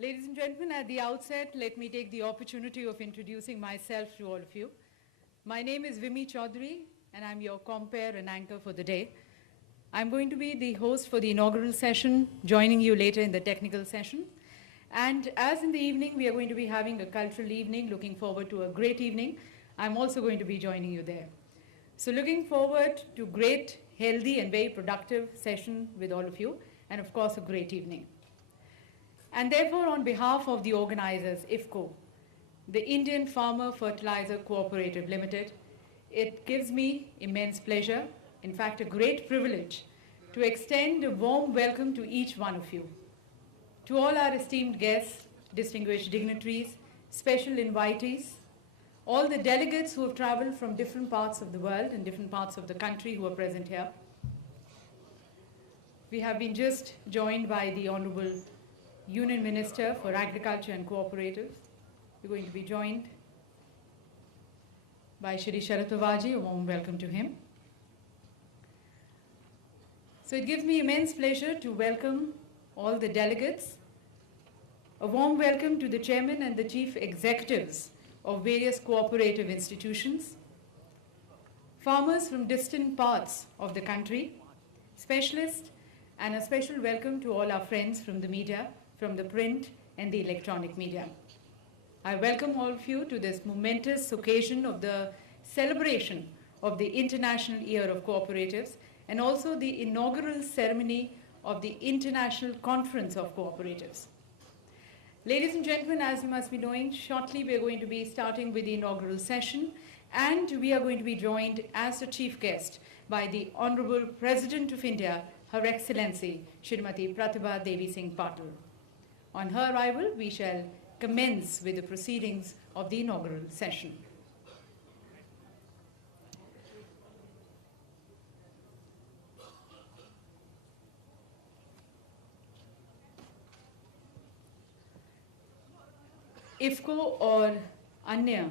Ladies and gentlemen, at the outset, let me take the opportunity of introducing myself to all of you. My name is Vimi Chaudhary, and I'm your compere and anchor for the day. I'm going to be the host for the inaugural session, joining you later in the technical session. And as in the evening, we are going to be having a cultural evening, looking forward to a great evening. I'm also going to be joining you there. So looking forward to great, healthy, and very productive session with all of you, and of course, a great evening. And therefore, on behalf of the organizers, IFFCO, the Indian Farmer Fertilizer Cooperative Limited, it gives me immense pleasure, in fact, a great privilege, to extend a warm welcome to each one of you. To all our esteemed guests, distinguished dignitaries, special invitees, all the delegates who have traveled from different parts of the world and different parts of the country who are present here. We have been just joined by the Honorable Union Minister for Agriculture and Cooperatives. We're going to be joined by Shri Sharad Pawar ji, a warm welcome to him. So it gives me immense pleasure to welcome all the delegates. A warm welcome to the chairman and the chief executives of various cooperative institutions, farmers from distant parts of the country, specialists, and a special welcome to all our friends from the media, from the print and the electronic media. I welcome all of you to this momentous occasion of the celebration of the International Year of Cooperatives and also the inaugural ceremony of the International Conference of Cooperatives. Ladies and gentlemen, as you must be knowing, shortly we are going to be starting with the inaugural session, and we are going to be joined as the chief guest by the Honorable President of India, Her Excellency, Srimati Pratibha Devi Singh Patil. On her arrival, we shall commence with the proceedings of the inaugural session. IFFCO और अन्य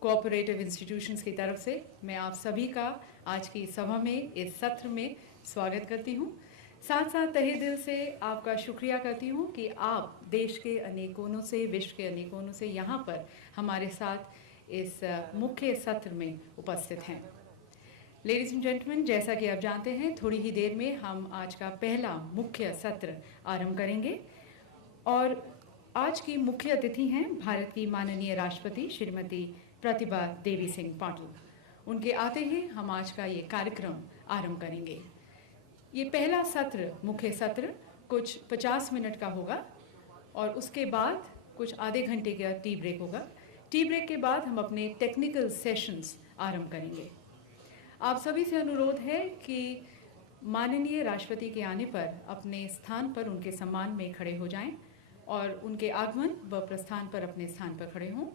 cooperative institutions की तरफ से मैं आप सभी का आज की सभा में, इस सत्र में स्वागत करती हूँ। साथ साथ तहे दिल से आपका शुक्रिया करती हूँ कि आप देश के अनेक कोनों से, विश्व के अनेक कोनों से यहाँ पर हमारे साथ इस मुख्य सत्र में उपस्थित हैं। लेडीज एंड जेंटलमैन, जैसा कि आप जानते हैं, थोड़ी ही देर में हम आज का पहला मुख्य सत्र आरंभ करेंगे और आज की मुख्य अतिथि हैं भारत की माननीय राष्ट्रपति श्रीमती प्रतिभा देवी सिंह पाटिल। उनके आते ही हम आज का ये कार्यक्रम आरंभ करेंगे। ये पहला सत्र, मुख्य सत्र, कुछ 50 मिनट का होगा और उसके बाद कुछ आधे घंटे का टी ब्रेक होगा। टी ब्रेक के बाद हम अपने टेक्निकल सेशंस आरंभ करेंगे। आप सभी से अनुरोध है कि माननीय राष्ट्रपति के आने पर अपने स्थान पर उनके सम्मान में खड़े हो जाएं और उनके आगमन व प्रस्थान पर अपने स्थान पर खड़े हों।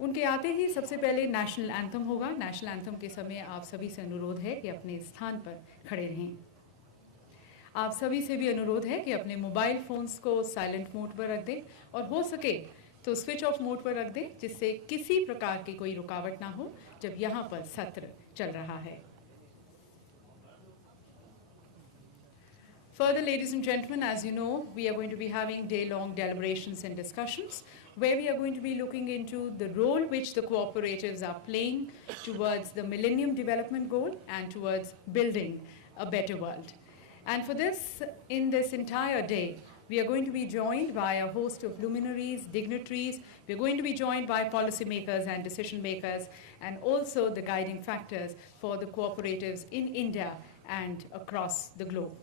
उनके आते ही सबसे पहले नेशनल एंथम होगा। नेशनल एंथम के समय आप सभी से अनुरोध है कि अपने स्थान पर खड़े रहें। आप सभी से भी अनुरोध है कि अपने मोबाइल फ़ोन्स को साइलेंट मोड पर रख दें और हो सके तो स्विच ऑफ मोड पर रख दें, जिससे किसी प्रकार की कोई रुकावट ना हो जब यहाँ पर सत्र चल रहा है। Further, ladies and gentlemen, as you know, we are going to be having day-long deliberations and discussions where we are going to be looking into the role which the cooperatives are playing towards the Millennium Development Goal and towards building a better world. And for this, in this entire day, we are going to be joined by a host of luminaries, dignitaries. We are going to be joined by policymakers and decision makers, and also the guiding factors for the cooperatives in India and across the globe.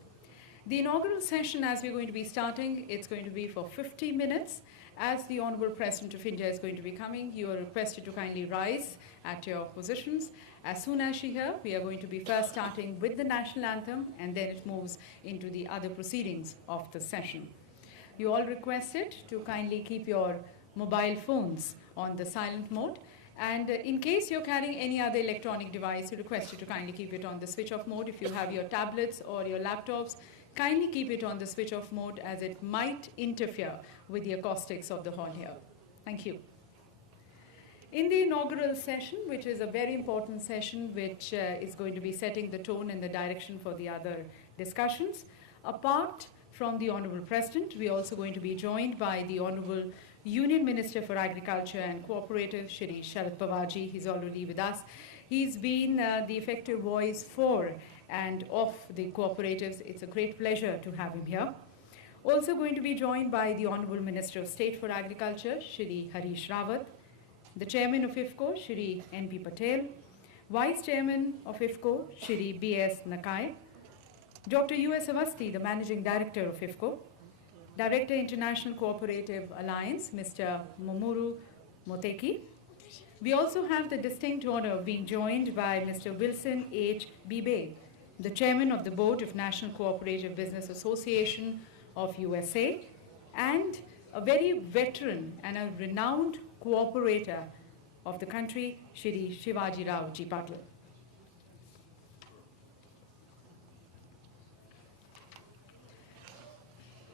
The inaugural session, as we're going to be starting, it's going to be for 50 minutes. As the Honorable President of India is going to be coming, you are requested to kindly rise at your positions. As soon as she here, we are going to be first starting with the national anthem, and then it moves into the other proceedings of the session. You all requested to kindly keep your mobile phones on the silent mode. And in case you're carrying any other electronic device, we request you to kindly keep it on the switch off mode. If you have your tablets or your laptops, kindly keep it on the switch off mode, as it might interfere with the acoustics of the hall here. Thank you. In the inaugural session, which is a very important session which is going to be setting the tone and the direction for the other discussions, apart from the Honorable President. We are also going to be joined by the Honorable Union Minister for Agriculture and Cooperative, Shri Sharad Pawar ji. He's already with us. He's been the effective voice for and of the cooperatives. It's a great pleasure to have him here. Also going to be joined by the Honorable Minister of State for Agriculture, Shri Harish Rawat, the Chairman of IFFCO, Shri N.P. Patel, Vice Chairman of IFFCO, Shri B.S. Nakai, Dr. U.S. Awasthi, the Managing Director of IFFCO, Director International Cooperative Alliance, Mr. Momuru Moteki. We also have the distinct honor of being joined by Mr. Wilson H. Bibe, the Chairman of the Board of National Cooperative Business Association of USA, and a very veteran and a renowned cooperator of the country, Shri Shivaji Rao Ji Patil.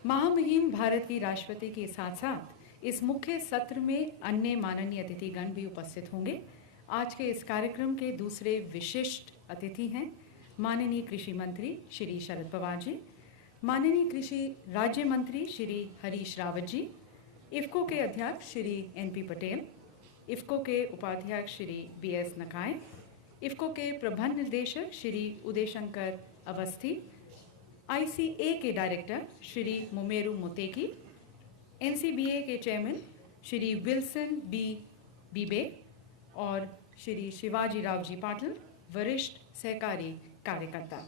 महामहिम भारत की राष्ट्रपति के साथ साथ इस मुख्य सत्र में अन्य माननीय अतिथिगण भी उपस्थित होंगे। आज के इस कार्यक्रम के दूसरे विशिष्ट अतिथि हैं माननीय कृषि मंत्री श्री शरद पवार जी, माननीय कृषि राज्य मंत्री श्री हरीश रावत जी, इफ्को के अध्यक्ष श्री एन.पी. पटेल, इफ्को के उपाध्यक्ष श्री बी.एस. नकाय, इफ्को के प्रबंध निदेशक श्री उदय शंकर अवस्थी, ICA के डायरेक्टर श्री मोमेरू मोतेकी, NCBA के चेयरमैन श्री विल्सन बी बीबे और श्री शिवाजी राव जी पाटिल, वरिष्ठ सहकारी कार्यकर्ता।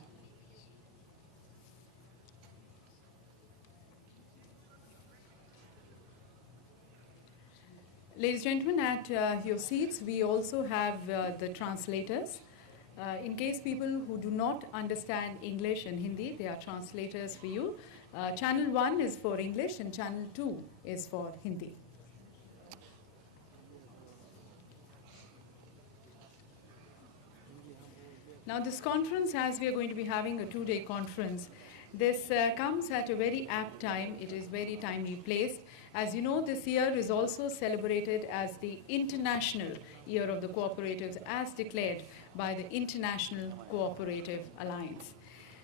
Ladies and gentlemen, at your seats, we also have the translators. In case people who do not understand English and Hindi, there are translators for you. Channel 1 is for English and Channel 2 is for Hindi. Now this conference, as we are going to be having a 2-day conference, this comes at a very apt time. It is very timely placed. As you know, this year is also celebrated as the International Year of the Cooperatives, as declared by the International Cooperative Alliance.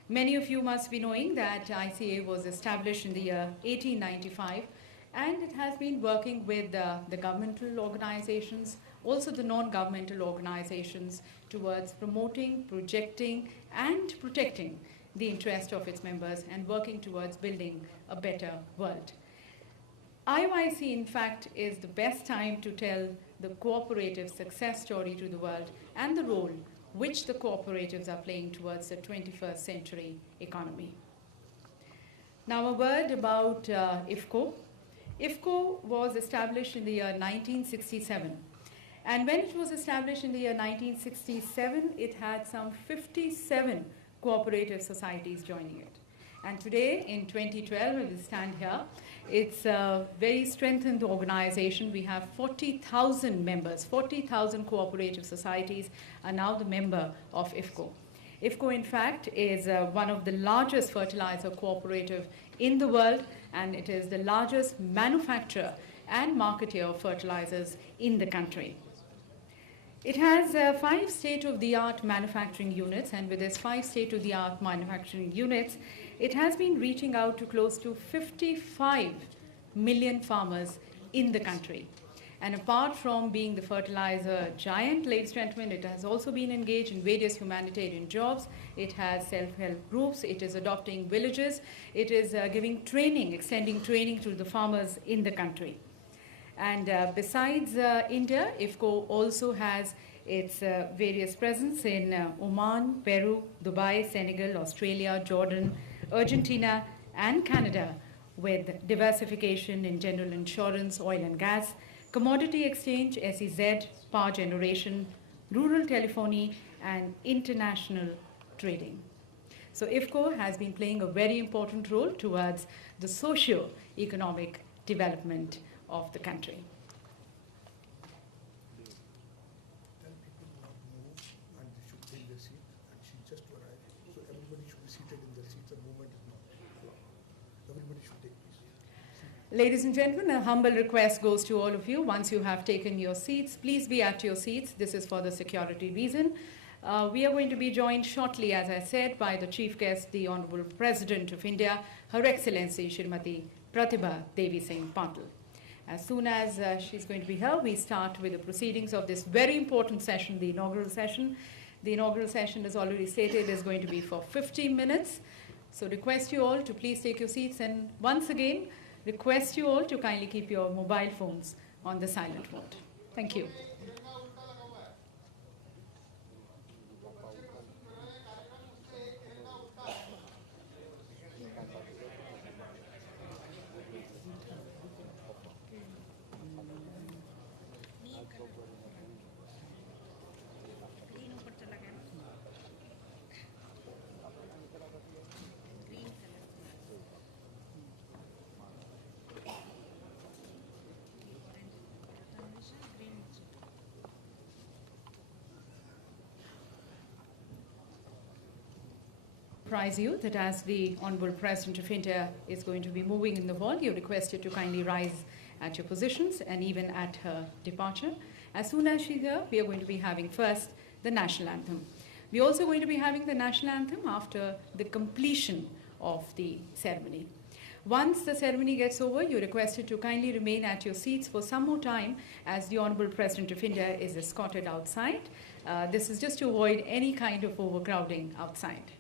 Many of you must be knowing that ICA was established in the year 1895, and it has been working with the governmental organizations, also the non-governmental organizations, towards promoting, projecting, and protecting the interest of its members and working towards building a better world. IYC, in fact, is the best time to tell the cooperative success story to the world and the role which the cooperatives are playing towards the 21st century economy. Now a word about IFFCO. IFFCO was established in the year 1967. And when it was established in the year 1967, it had some 57 cooperative societies joining it. And today, in 2012, as we stand here, it's a very strengthened organization. We have 40,000 members, 40,000 cooperative societies are now the member of IFFCO. IFFCO, in fact, is one of the largest fertilizer cooperative in the world, and it is the largest manufacturer and marketer of fertilizers in the country. It has 5 state-of-the-art manufacturing units, and with its 5 state-of-the-art manufacturing units, it has been reaching out to close to 55 million farmers in the country. And apart from being the fertilizer giant, ladies and gentlemen, it has also been engaged in various humanitarian jobs. It has self-help groups. It is adopting villages. It is giving training, extending training to the farmers in the country. And besides India, IFFCO also has its various presence in Oman, Peru, Dubai, Senegal, Australia, Jordan, Argentina, and Canada, with diversification in general insurance, oil and gas, commodity exchange, SEZ, power generation, rural telephony, and international trading. So IFFCO has been playing a very important role towards the socio-economic development of the country. Tell people not move and they should take their seat, and she just arrived, so everybody should be seated in their seats. The movement is not allowed. Everybody should take place. Ladies and gentlemen, a humble request goes to all of you. Once you have taken your seats, please be at your seats. This is for the security reason. We are going to be joined shortly, as I said, by the chief guest, the Honorable President of India, Her Excellency Srimati Pratibha Devi Singh Patil. As soon as she's going to be here, we start with the proceedings of this very important session, the inaugural session. The inaugural session, as already stated, is going to be for 15 minutes. So request you all to please take your seats, and once again, request you all to kindly keep your mobile phones on the silent mode. Thank you. Surprise you that as the Honorable President of India is going to be moving in the hall, you're requested to kindly rise at your positions and even at her departure. As soon as she's here, we are going to be having first the national anthem. We're also going to be having the national anthem after the completion of the ceremony. Once the ceremony gets over, you're requested to kindly remain at your seats for some more time as the Honorable President of India is escorted outside. This is just to avoid any kind of overcrowding outside.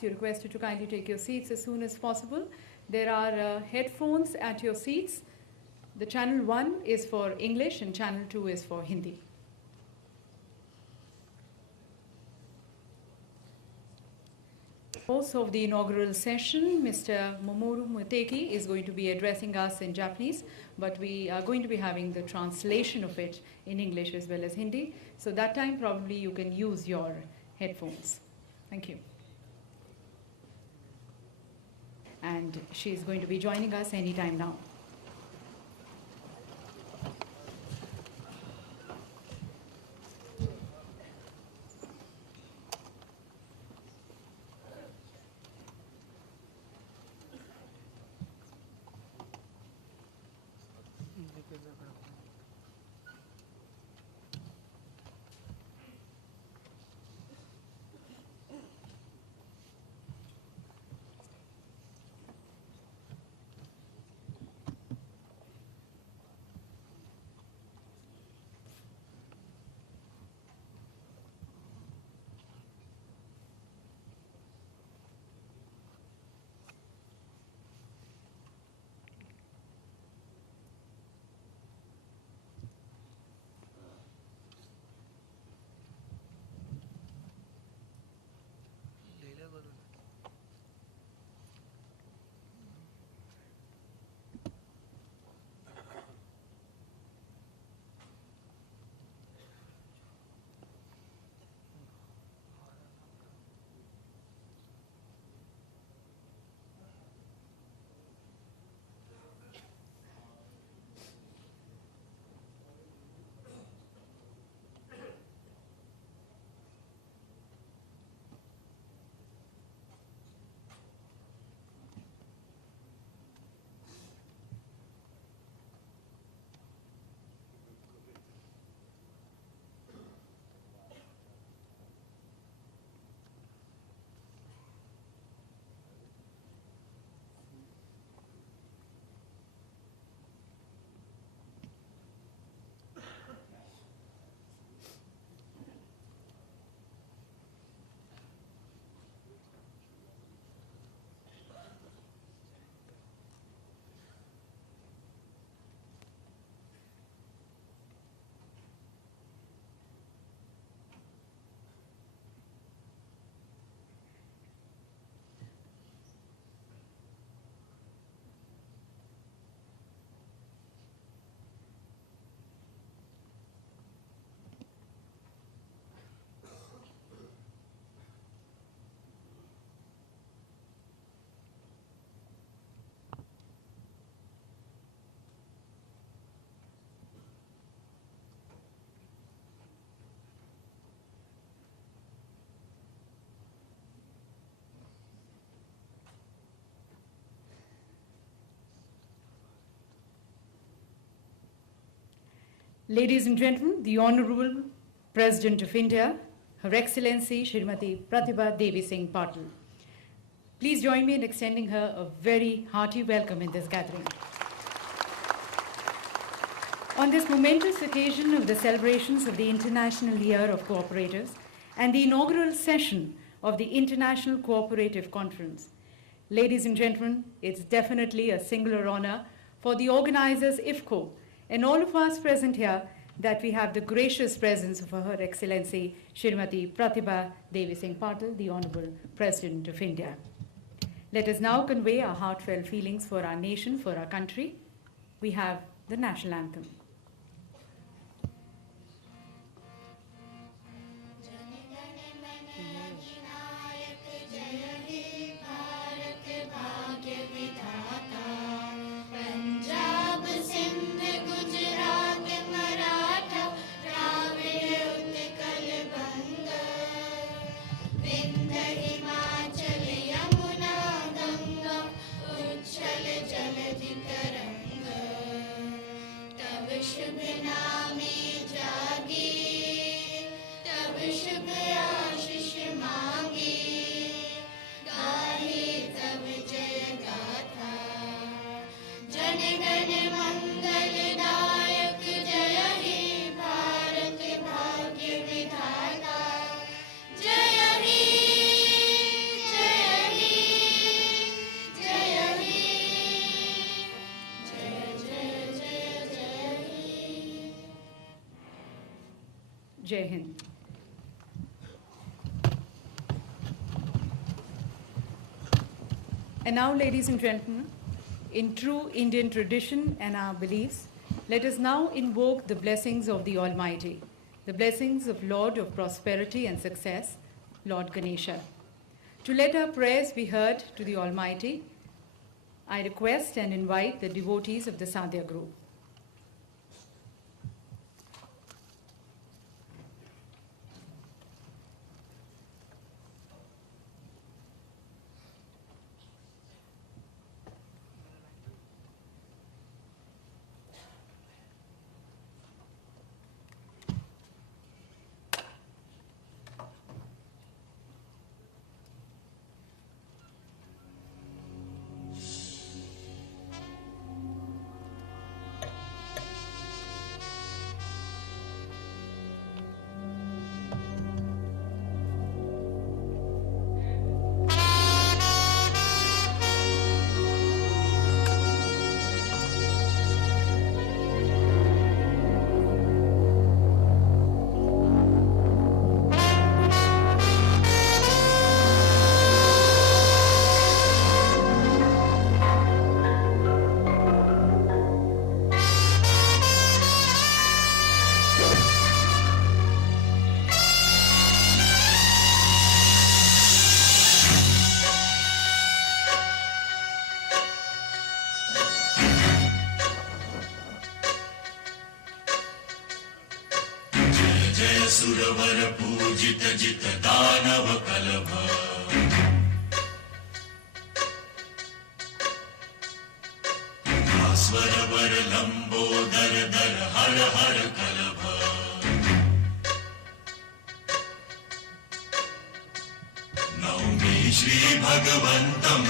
You're requested to kindly take your seats as soon as possible. There are headphones at your seats. The channel 1 is for English and channel 2 is for Hindi. Host of the inaugural session, Mr. Mamoru Muteki, is going to be addressing us in Japanese, but we are going to be having the translation of it in English as well as Hindi. So that time probably you can use your headphones. Thank you. And she is going to be joining us anytime now. Ladies and gentlemen, the Honorable President of India, Her Excellency Srimati Pratibha Devi Singh Patil. Please join me in extending her a very hearty welcome in this gathering. On this momentous occasion of the celebrations of the International Year of Cooperatives and the inaugural session of the International Cooperative Conference, ladies and gentlemen, it's definitely a singular honor for the organizers IFFCO and all of us present here that we have the gracious presence of Her Excellency Srimati Pratibha Devi Singh Patil, the Honorable President of India. Let us now convey our heartfelt feelings for our nation, for our country. We have the national anthem. Jai Hind. And now, ladies and gentlemen, in true Indian tradition and our beliefs, let us now invoke the blessings of the Almighty, the blessings of Lord of Prosperity and Success, Lord Ganesha. To let our prayers be heard to the Almighty, I request and invite the devotees of the Sadhya group. सुरवर पूजित जित दानव कलभ भास्वर वर लंबोदर दर हर हर कलभ नौमि श्री भगवन्तं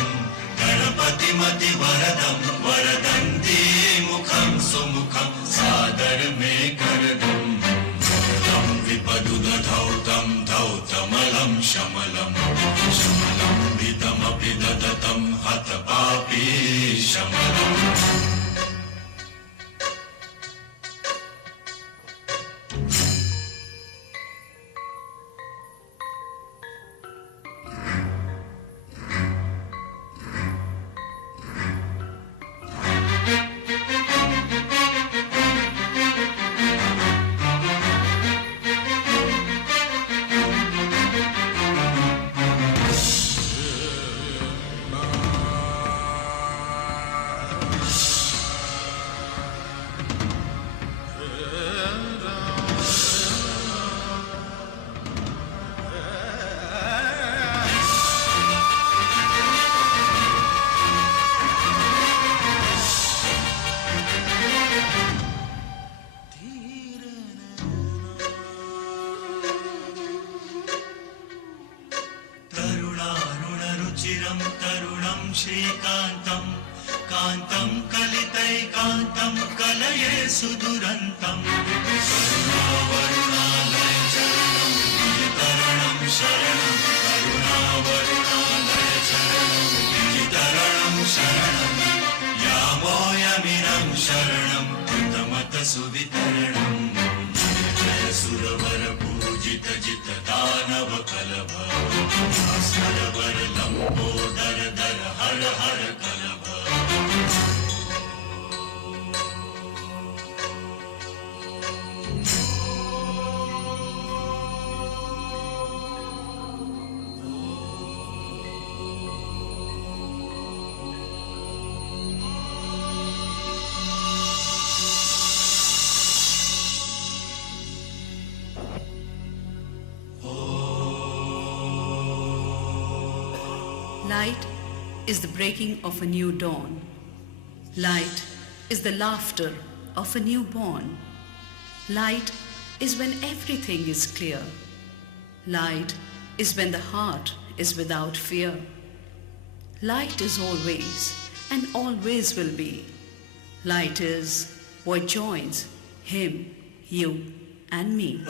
गणपति मति वरदं वरदन्ति मुखं सुमुखं सादर में करदम् विपदुदधौतं धौतमलं शमलं शमलं भितमपि ददतं हतपापी शमलम् तरुणं तरुणं श्रीकान्तं कान्तं कलितैकान्तं कलये सुदुरन्तं करुणावरुणालय चरणं विजितरणं शरणं करुणावरुणालय चरणं विजितरणं शरणं यामोऽयमिनं शरणं कृतमतसुवितरणं जय सुरवर पूजित जित दानव कलभ भास्करवर लंबोदर दर हर हर कलभ Light is the breaking of a new dawn. Light is the laughter of a newborn. Light is when everything is clear. Light is when the heart is without fear. Light is always and always will be. Light is what joins him, you and me.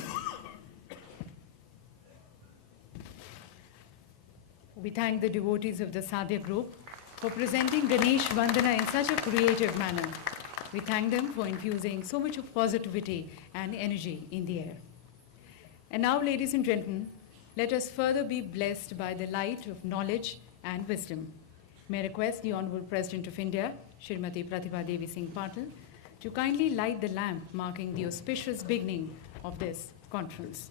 We thank the devotees of the Sadhya group for presenting Ganesh Vandana in such a creative manner. We thank them for infusing so much of positivity and energy in the air. And now, ladies and gentlemen, let us further be blessed by the light of knowledge and wisdom. May I request the Honorable President of India, Srimati Pratibha Devi Singh Patil, to kindly light the lamp marking the auspicious beginning of this conference.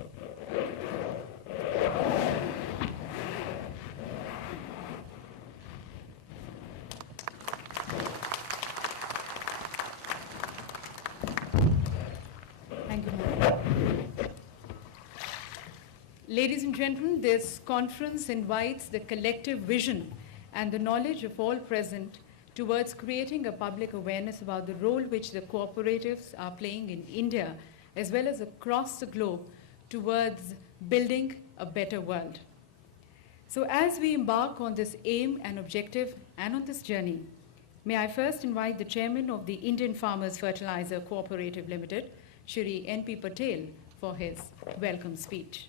Ladies and gentlemen, this conference invites the collective vision and the knowledge of all present towards creating a public awareness about the role which the cooperatives are playing in India as well as across the globe towards building a better world. So as we embark on this aim and objective and on this journey, may I first invite the chairman of the Indian Farmers Fertilizer Cooperative Limited, Shri N.P. Patel, for his welcome speech.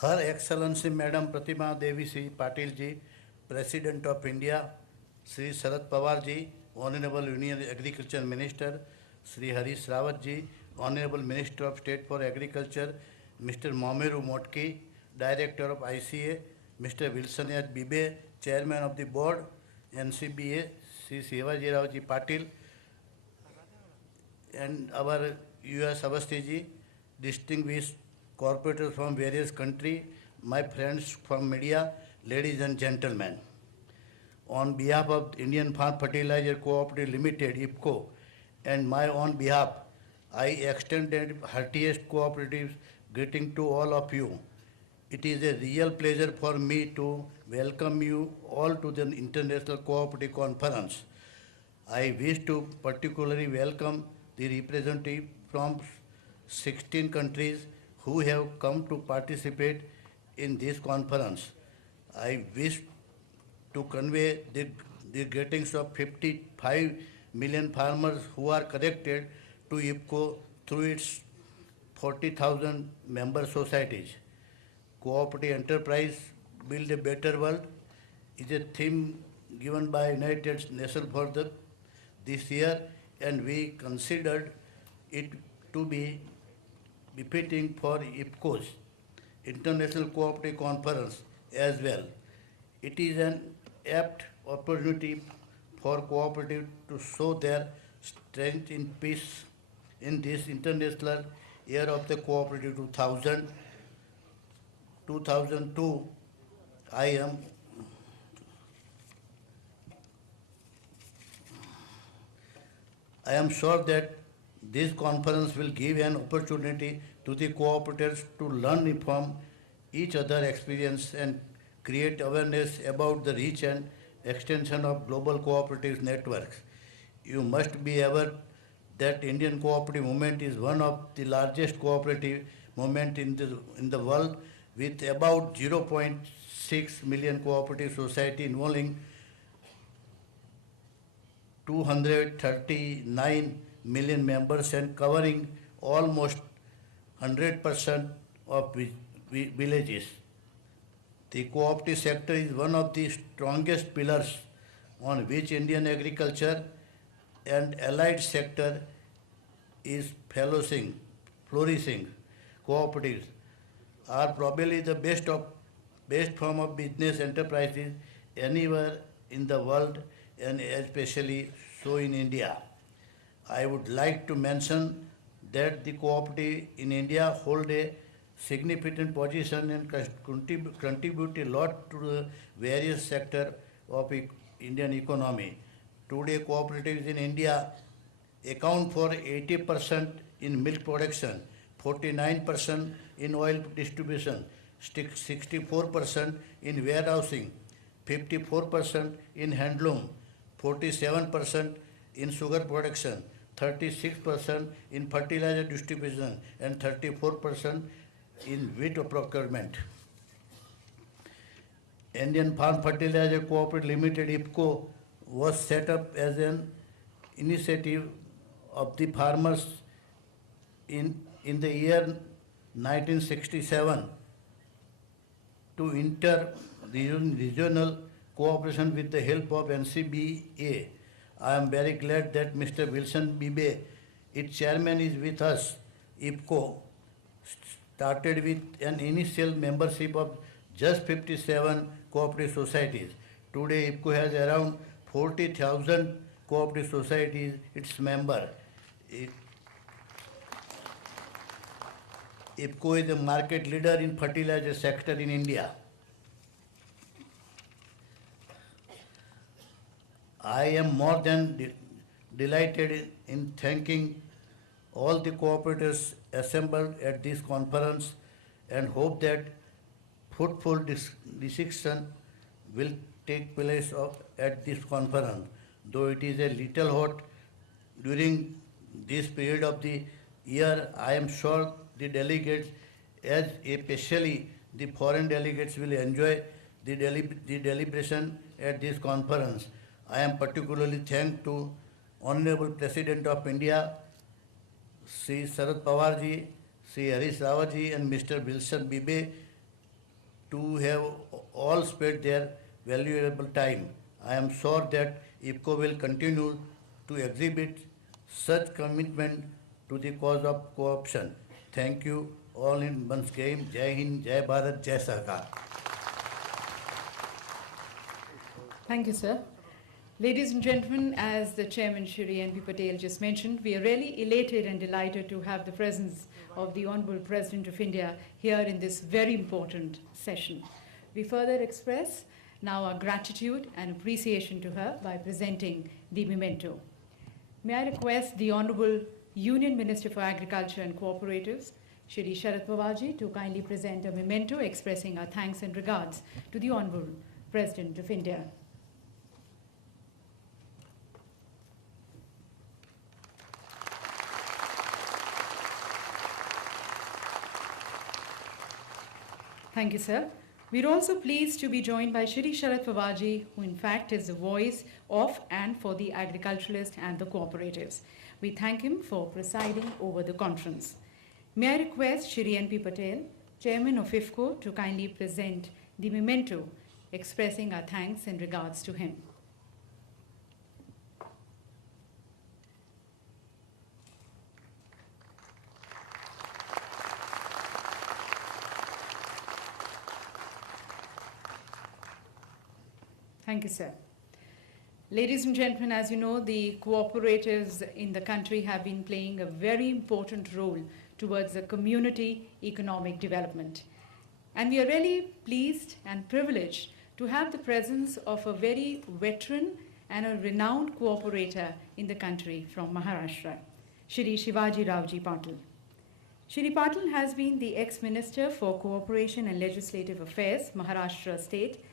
Her Excellency Madam Pratibha Devi Singh Patil ji, President of India, Sri Sharad Pawar ji, Honorable Union Agriculture Minister, Sri Harish Rawat ji, Honorable Minister of State for Agriculture, Mr. Momeru Motki, Director of ICA, Mr. Wilson H. Bibe, Chairman of the Board, NCBA, Sri Shivaji Rao ji Patil, and our US Awasthi ji, distinguished corporators from various countries, my friends from media, ladies and gentlemen. On behalf of Indian Farm Fertilizer Cooperative Limited, IFFCO, and my own behalf, I extended heartiest cooperative greeting to all of you. It is a real pleasure for me to welcome you all to the International Cooperative Conference. I wish to particularly welcome the representatives from 16 countries who have come to participate in this conference. I wish to convey the greetings of 55 million farmers who are connected to IFFCO through its 40,000 member societies. Cooperative enterprise, build a better world is a theme given by United Nations for this year, and we considered it to be befitting for IFFCO's International Cooperative Conference as well. It is an apt opportunity for cooperative to show their strength in peace in this international year of the cooperative 2002. I am sure that this conference will give an opportunity to the cooperators to learn from each other experience and create awareness about the reach and extension of global cooperative networks. You must be aware that Indian cooperative movement is one of the largest cooperative movement in the world, with about 0.6 million cooperative society involving 239 million members and covering almost 100% of villages. The cooperative sector is one of the strongest pillars on which Indian agriculture and allied sector is flourishing. Cooperatives are probably the best form of business enterprises anywhere in the world, and especially so in India. I would like to mention that the cooperative in India hold a significant position and contribute a lot to the various sectors of Indian economy. Today, cooperatives in India account for 80% in milk production, 49% in oil distribution, 64% in warehousing, 54% in handloom, 47% in sugar production, 36% in fertilizer distribution, and 34% in wheat procurement. Indian Farm Fertilizer Cooperative Limited (IFFCO) was set up as an initiative of the farmers in the year 1967 to enter regional cooperation with the help of NCBA. I am very glad that Mr. Wilson Bibe, its chairman, is with us. IFFCO started with an initial membership of just 57 cooperative societies. Today, IFFCO has around 40,000 cooperative societies, its member. IFFCO is a market leader in fertilizer sector in India. I am more than delighted in thanking all the cooperatives assembled at this conference and hope that fruitful discussion will take place at this conference. Though it is a little hot during this period of the year, I am sure the delegates, especially the foreign delegates, will enjoy the deliberation at this conference. I am particularly thankful to Honorable President of India, Sri Sharad Pawar ji, Sri Harish Rawat ji, and Mr. Wilson Bibe to have all spent their valuable time. I am sure that IFFCO will continue to exhibit such commitment to the cause of co-option. Thank you all in once again. Jai Hind, Jai Bharat, Jai Sahakar. Thank you, sir. Ladies and gentlemen, as the Chairman Shri N.P. Patel just mentioned, we are really elated and delighted to have the presence of the Honorable President of India here in this very important session. We further express now our gratitude and appreciation to her by presenting the memento. May I request the Honorable Union Minister for Agriculture and Cooperatives, Shri Sharad Pawar ji, to kindly present a memento expressing our thanks and regards to the Honorable President of India. Thank you, sir. We're also pleased to be joined by Shri Sharad Pawar ji, who in fact is the voice of and for the agriculturalists and the cooperatives. We thank him for presiding over the conference. May I request Shri N.P. Patel, Chairman of IFFCO, to kindly present the memento expressing our thanks and regards to him. Thank you, sir. Ladies and gentlemen, as you know, the cooperatives in the country have been playing a very important role towards the community economic development. And we are really pleased and privileged to have the presence of a very veteran and a renowned cooperator in the country from Maharashtra, Shri Shivaji Ravji Patil. Shri Patil has been the ex-Minister for Cooperation and Legislative Affairs, Maharashtra State,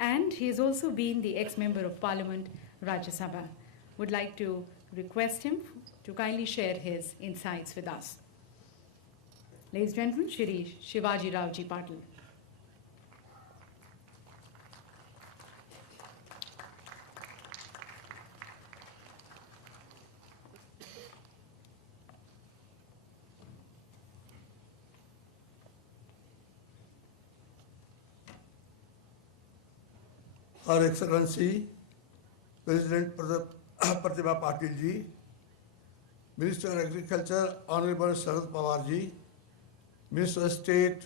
and he has also been the ex-Member of Parliament, Rajya Sabha. Would like to request him to kindly share his insights with us. Ladies and gentlemen, Shri Shivaji Raoji Patil. Her Excellency President Pratibha Patil ji, Minister of Agriculture Honorable Sharad Pawar ji, Minister of State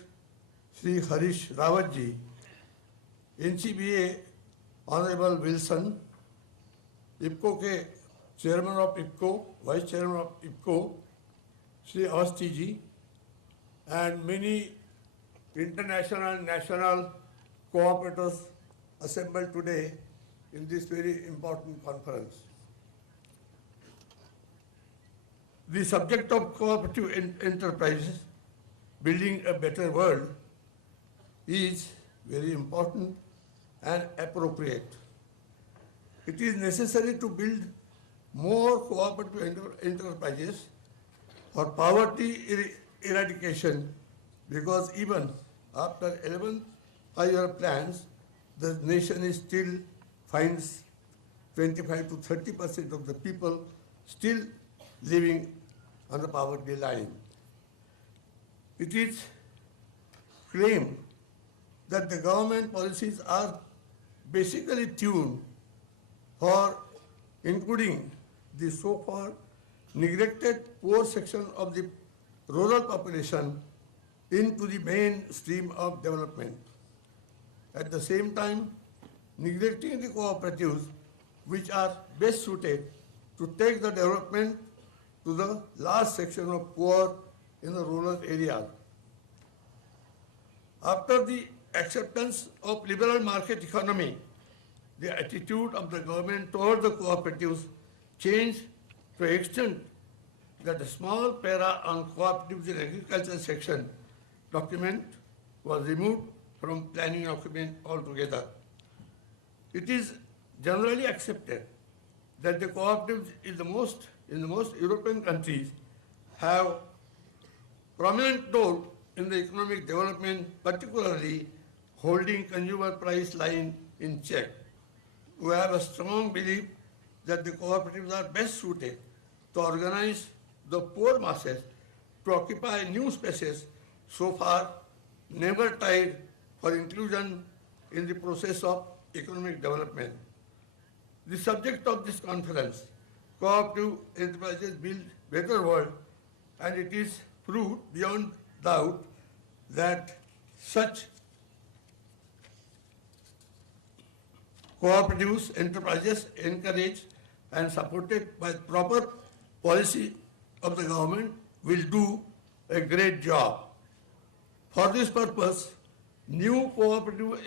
Shri Harish Rawat ji, NCBA Honorable Wilson, IFFCO के Chairman of IFFCO, Vice Chairman of IFFCO Shri Awasthi ji, and many international and national cooperators assembled today in this very important conference. The subject of cooperative enterprises, building a better world, is very important and appropriate. It is necessary to build more cooperative enterprises for poverty eradication, because even after 11 5-year plans, the nation is still finds 25 to 30% of the people still living on the poverty line. It is claimed that the government policies are basically tuned for including the so-far neglected poor section of the rural population into the mainstream of development. At the same time, neglecting the cooperatives which are best suited to take the development to the large section of poor in the rural areas. After the acceptance of liberal market economy, the attitude of the government toward the cooperatives changed to the extent that a small para on cooperatives in agriculture section document was removed from planning document altogether. It is generally accepted that the cooperatives in the most European countries have prominent role in the economic development, particularly holding consumer price line in check. We have a strong belief that the cooperatives are best suited to organize the poor masses to occupy new spaces so far never tried for inclusion in the process of economic development. The subject of this conference, Cooperative Enterprises Build Better World, and it is proved beyond doubt that such cooperative enterprises encouraged and supported by proper policy of the government will do a great job. For this purpose, new cooperative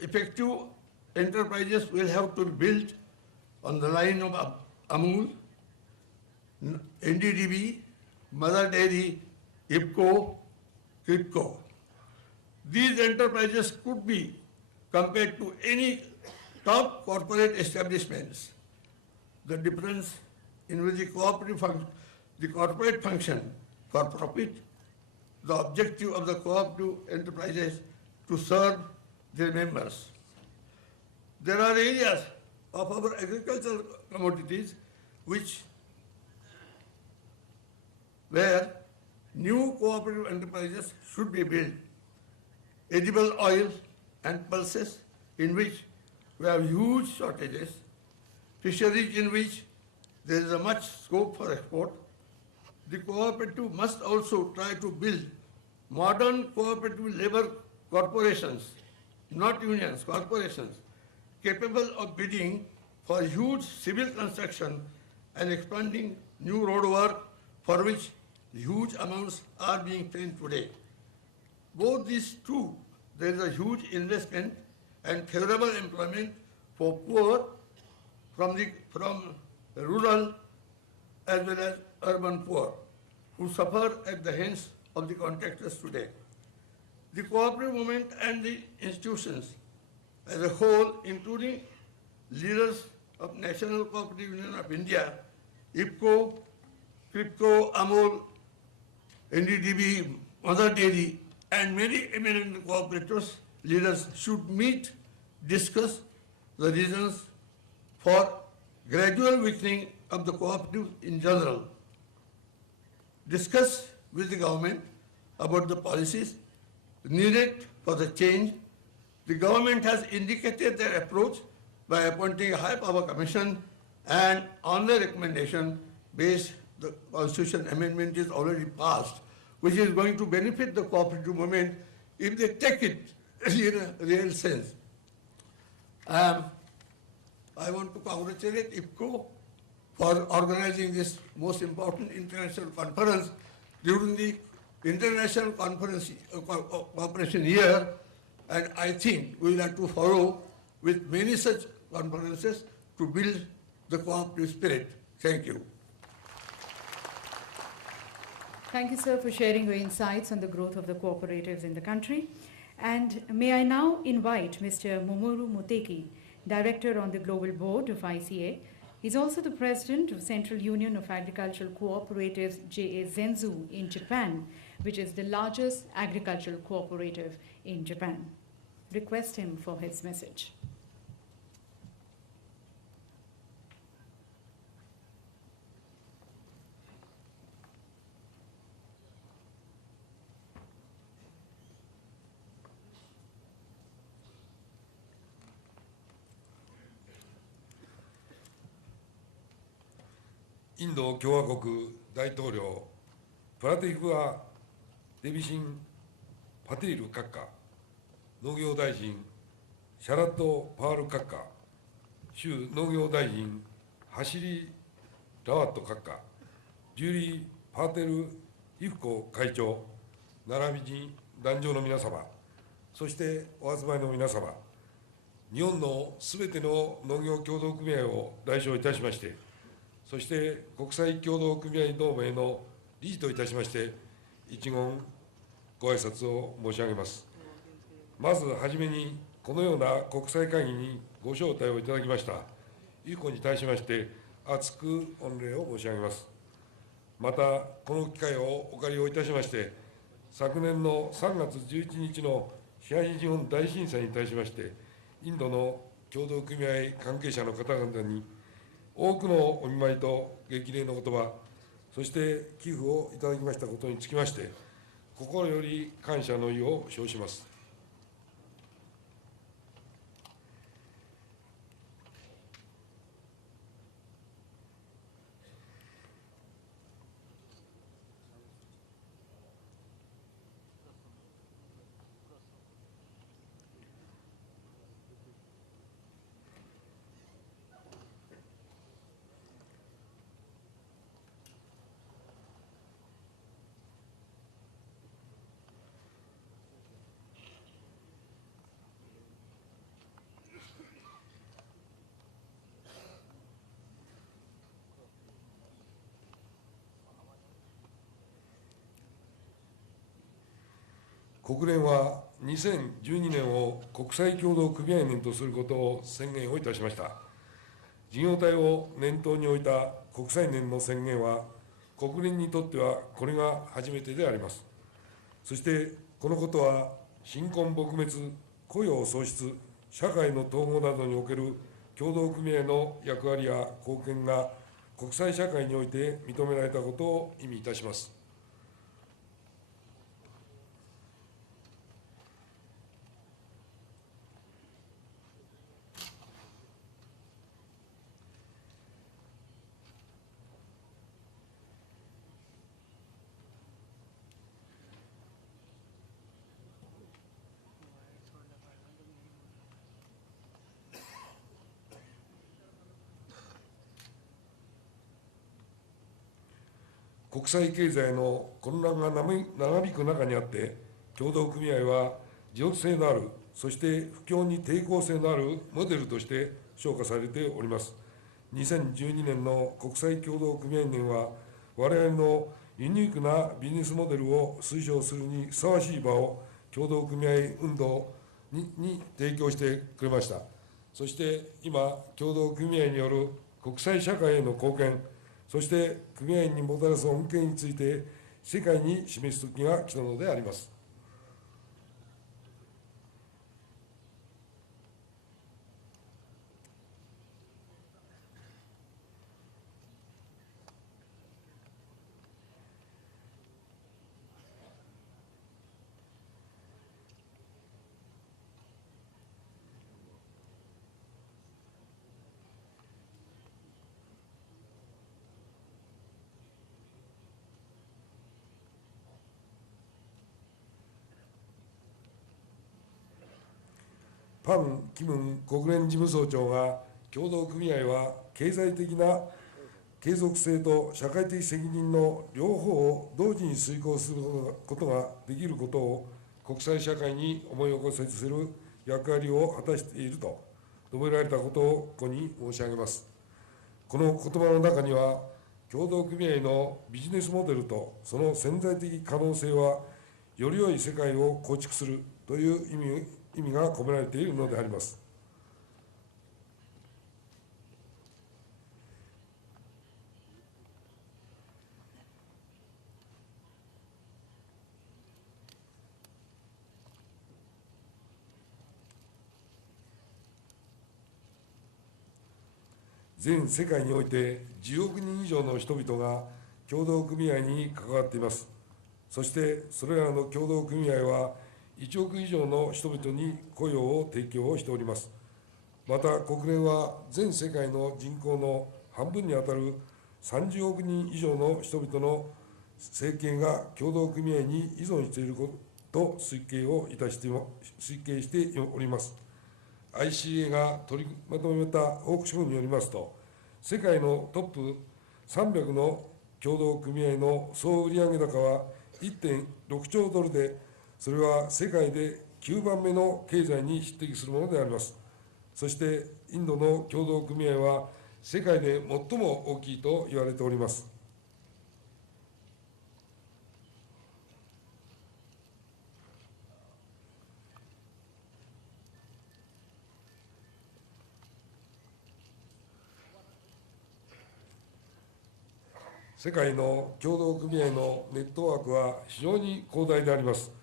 effective enterprises will have to be built on the line of Amul, NDDB, Mother Dairy, IFFCO, KITCO. These enterprises could be compared to any top corporate establishments. The difference in which the corporate function for profit, the objective of the cooperative enterprises to serve their members. There are areas of our agricultural commodities where new cooperative enterprises should be built. Edible oil and pulses, in which we have huge shortages, fisheries in which there is a much scope for export. The cooperative must also try to build modern cooperative labor corporations, not unions, corporations, capable of bidding for huge civil construction and expanding new road work for which huge amounts are being spent today. Both these two, there is a huge investment and favorable employment for poor from rural as well as urban poor, who suffer at the hands of the contractors today. The cooperative movement and the institutions as a whole, including leaders of National Cooperative Union of India, IFFCO, CRIPCO, AMOL, NDDB, Mother Dairy, and many eminent cooperators, leaders should meet, discuss the reasons for gradual weakening of the cooperative in general, discuss with the government about the policies needed for the change. The government has indicated their approach by appointing a high-power commission, and on their recommendation, based the constitution amendment is already passed, which is going to benefit the cooperative movement if they take it in a real sense. I want to congratulate IFFCO for organizing this most important international conference during the International Cooperation Year, and I think we will have to follow with many such conferences to build the cooperative spirit. Thank you. Thank you, sir, for sharing your insights on the growth of the cooperatives in the country. And may I now invite Mr. Momoru Moteki, Director on the Global Board of ICA. He's also the President of Central Union of Agricultural Cooperatives, JA Zenzu, in Japan, which is the largest agricultural cooperative in Japan. Request him for his message.インド共和国大統領プラティフワ・デビシン・パティール閣下、農業大臣シャラット・パワール閣下、州農業大臣ハシリ・ラワット閣下、ジュリー・パーテル・イフコ会長、並びに壇上の皆様、そしてお集まりの皆様、日本のすべての農業協同組合を代表いたしまして、そして国際協同組合同盟の理事といたしまして、一言ご挨拶を申し上げます。まずはじめに、このような国際会議にご招待をいただきました、IFFCOに対しまして、厚く御礼を申し上げます。また、この機会をお借りをいたしまして、昨年の3月11日の東日本大震災に対しまして、インドの協同組合関係者の方々に、多くのお見舞いと激励の言葉、そして寄付をいただきましたことにつきまして、心より感謝の意を表します。国連は2012年を国際協同組合年とすることを宣言をいたしました。事業体を念頭に置いた国際年の宣言は、国連にとってはこれが初めてであります。そしてこのことは、貧困撲滅、雇用創出、社会の統合などにおける協同組合の役割や貢献が国際社会において認められたことを意味いたします。国際経済の混乱が長引く中にあって、協同組合は持続性のある、そして不況に抵抗性のあるモデルとして評価されております。2012年の国際協同組合年は、我々のユニークなビジネスモデルを推奨するにふさわしい場を協同組合運動に提供してくれました。そして今、協同組合による国際社会への貢献、そして組合員にもたらす恩恵について世界に示す時が来たのであります。パン・キムン国連事務総長が、協同組合は経済的な継続性と社会的責任の両方を同時に遂行することができることを国際社会に思い起こさせる役割を果たしていると述べられたことをここに申し上げます。この言葉の中には、協同組合のビジネスモデルとその潜在的可能性は、より良い世界を構築するという意味が込められているのであります。全世界において10億人以上の人々が協同組合に関わっています。そしてそれらの協同組合は1億以上の人々に雇用を提供しております。また国連は全世界の人口の半分にあたる30億人以上の人々の生計が協同組合に依存していることと推計しております。ICA が取りまとめた報告書によりますと、世界のトップ300の協同組合の総売上高は 1.6 兆ドルで、それは世界で9番目の経済に匹敵するものであります。そしてインドの協同組合は世界で最も大きいと言われております。世界の協同組合のネットワークは非常に広大であります。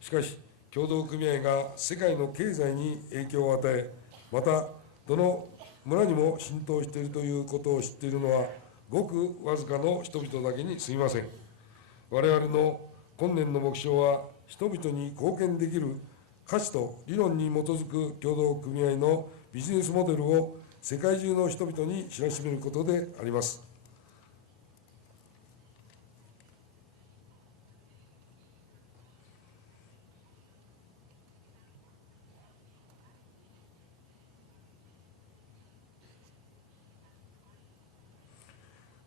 しかし、協同組合が世界の経済に影響を与え、また、どの村にも浸透しているということを知っているのは、ごくわずかの人々だけにすみません。我々の今年の目標は、人々に貢献できる価値と理論に基づく協同組合のビジネスモデルを世界中の人々に知らしめることであります。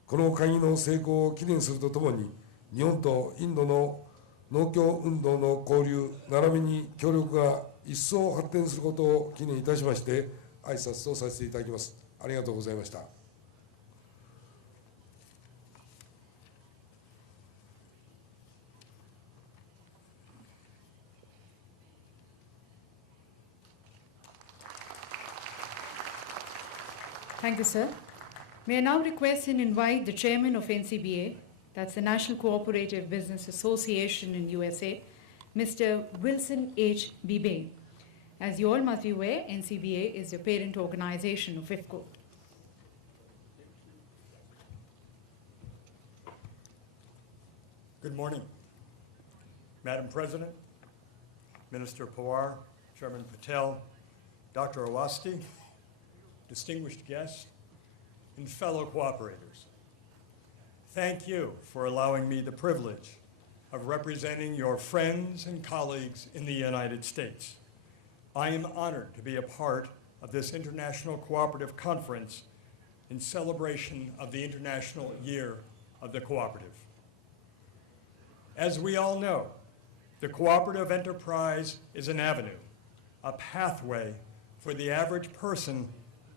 この会議の成功を記念するとともに、日本とインドの農協運動の交流、並びに協力が一層発展することを記念いたしまして、挨拶とさせていただきます。ありがとうございました。Thank you, sir. May I now request and invite the chairman of NCBA, that's the National Cooperative Business Association in USA, Mr. Wilson H. Bibe. As you all must be aware, NCBA is the parent organization of IFFCO. Good morning, Madam President, Minister Pawar, Chairman Patel, Dr. Awasthi, distinguished guests, and fellow cooperators. Thank you for allowing me the privilege of representing your friends and colleagues in the United States. I am honored to be a part of this International Cooperative Conference in celebration of the International Year of the Cooperative. As we all know, the cooperative enterprise is an avenue, a pathway for the average person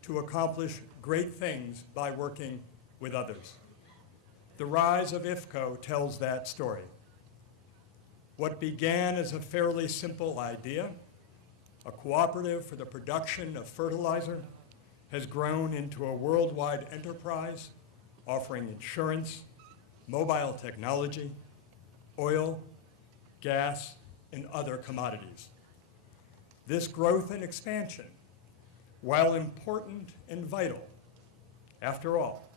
to accomplish great things by working with others. The rise of IFFCO tells that story. What began as a fairly simple idea, a cooperative for the production of fertilizer, has grown into a worldwide enterprise offering insurance, mobile technology, oil, gas, and other commodities. This growth and expansion, while important and vital, after all,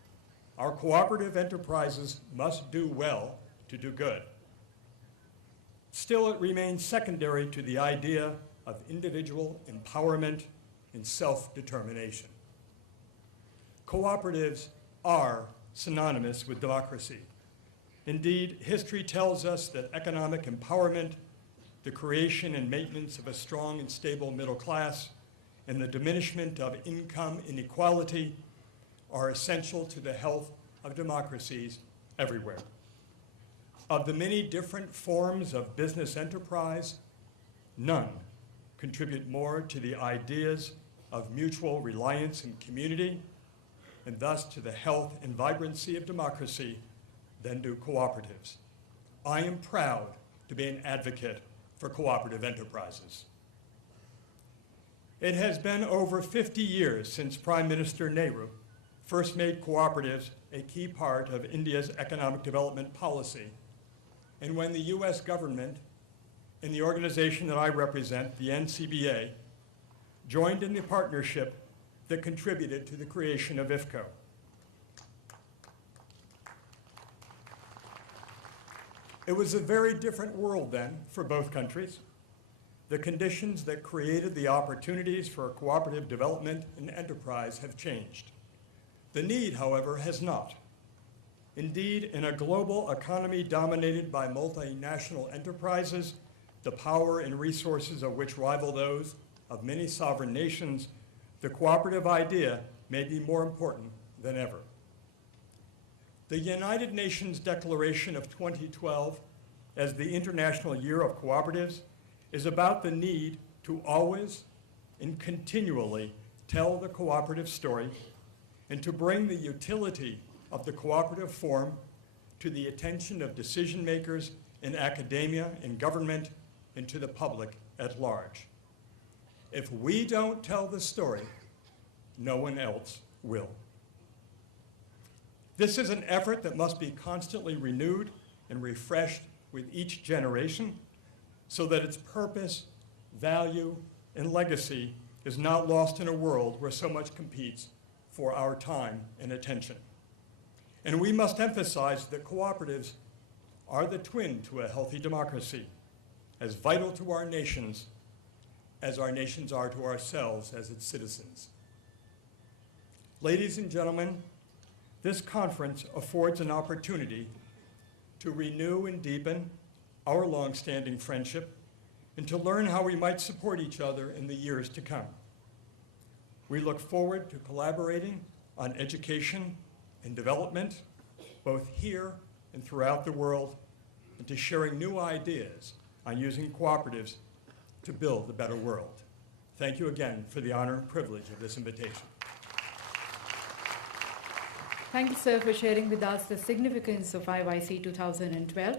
our cooperative enterprises must do well to do good. Still, it remains secondary to the idea of individual empowerment and self-determination. Cooperatives are synonymous with democracy. Indeed, history tells us that economic empowerment, the creation and maintenance of a strong and stable middle class, and the diminishment of income inequality are essential to the health of democracies everywhere. Of the many different forms of business enterprise, none contribute more to the ideas of mutual reliance and community, and thus to the health and vibrancy of democracy, than do cooperatives. I am proud to be an advocate for cooperative enterprises. It has been over 50 years since Prime Minister Nehru first made cooperatives a key part of India's economic development policy, and when the US government and the organization that I represent, the NCBA, joined in the partnership that contributed to the creation of IFFCO. It was a very different world then for both countries. The conditions that created the opportunities for cooperative development and enterprise have changed. The need, however, has not. Indeed, in a global economy dominated by multinational enterprises, the power and resources of which rival those of many sovereign nations, the cooperative idea may be more important than ever. The United Nations Declaration of 2012 as the International Year of Cooperatives is about the need to always and continually tell the cooperative story and to bring the utility of the cooperative form to the attention of decision makers in academia and government and to the public at large. If we don't tell the story, no one else will. This is an effort that must be constantly renewed and refreshed with each generation so that its purpose, value, and legacy is not lost in a world where so much competes for our time and attention. And we must emphasize that cooperatives are the twin to a healthy democracy, as vital to our nations as our nations are to ourselves as its citizens. Ladies and gentlemen, this conference affords an opportunity to renew and deepen our long-standing friendship and to learn how we might support each other in the years to come. We look forward to collaborating on education and development, both here and throughout the world, and to sharing new ideas on using cooperatives to build a better world. Thank you again for the honor and privilege of this invitation. Thank you, sir, for sharing with us the significance of IYC 2012.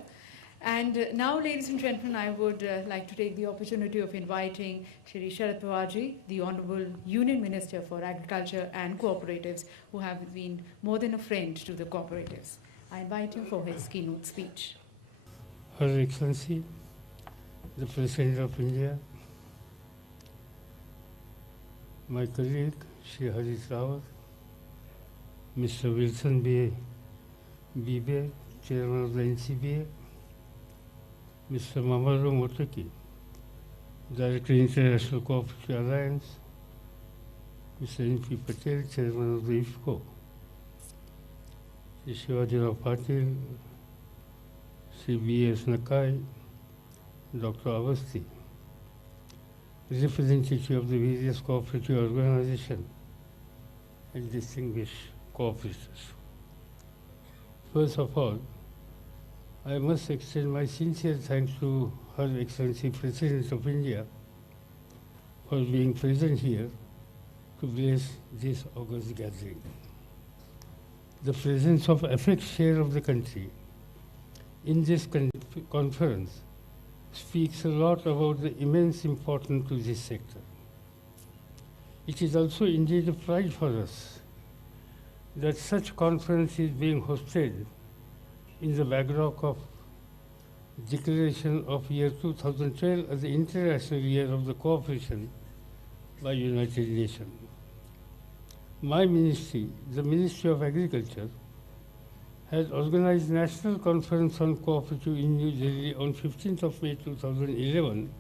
And now, ladies and gentlemen, I would like to take the opportunity of inviting Shri Sharad Pawar ji, the Honorable Union Minister for Agriculture and Cooperatives, who have been more than a friend to the cooperatives. I invite him for his keynote speech. Her Excellency, the President of India, my colleague, Shri Harit Rawat, Mr. Wilson Bibe, Chairman of the NCBA, Mr. Mamaru Motaki, Director International Cooperative Alliance, Mr. N.P. Patel, Chairman of the IFFCO, Shri Shivaji Rao Patil, Shri B.S. Nakai, Dr. Awasthi, representative of the various cooperative organizations and distinguished cooperators. First of all, I must extend my sincere thanks to Her Excellency President of India for being present here to bless this august gathering. the presence of FX share of the country in this conference speaks a lot about the immense importance to this sector. It is also indeed a pride for us that such conference is being hosted in the backdrop of declaration of year 2012 as the International Year of the Cooperation by United Nations. My ministry, the Ministry of Agriculture, has organized National Conference on Cooperative in New Delhi on 15th of May 2011,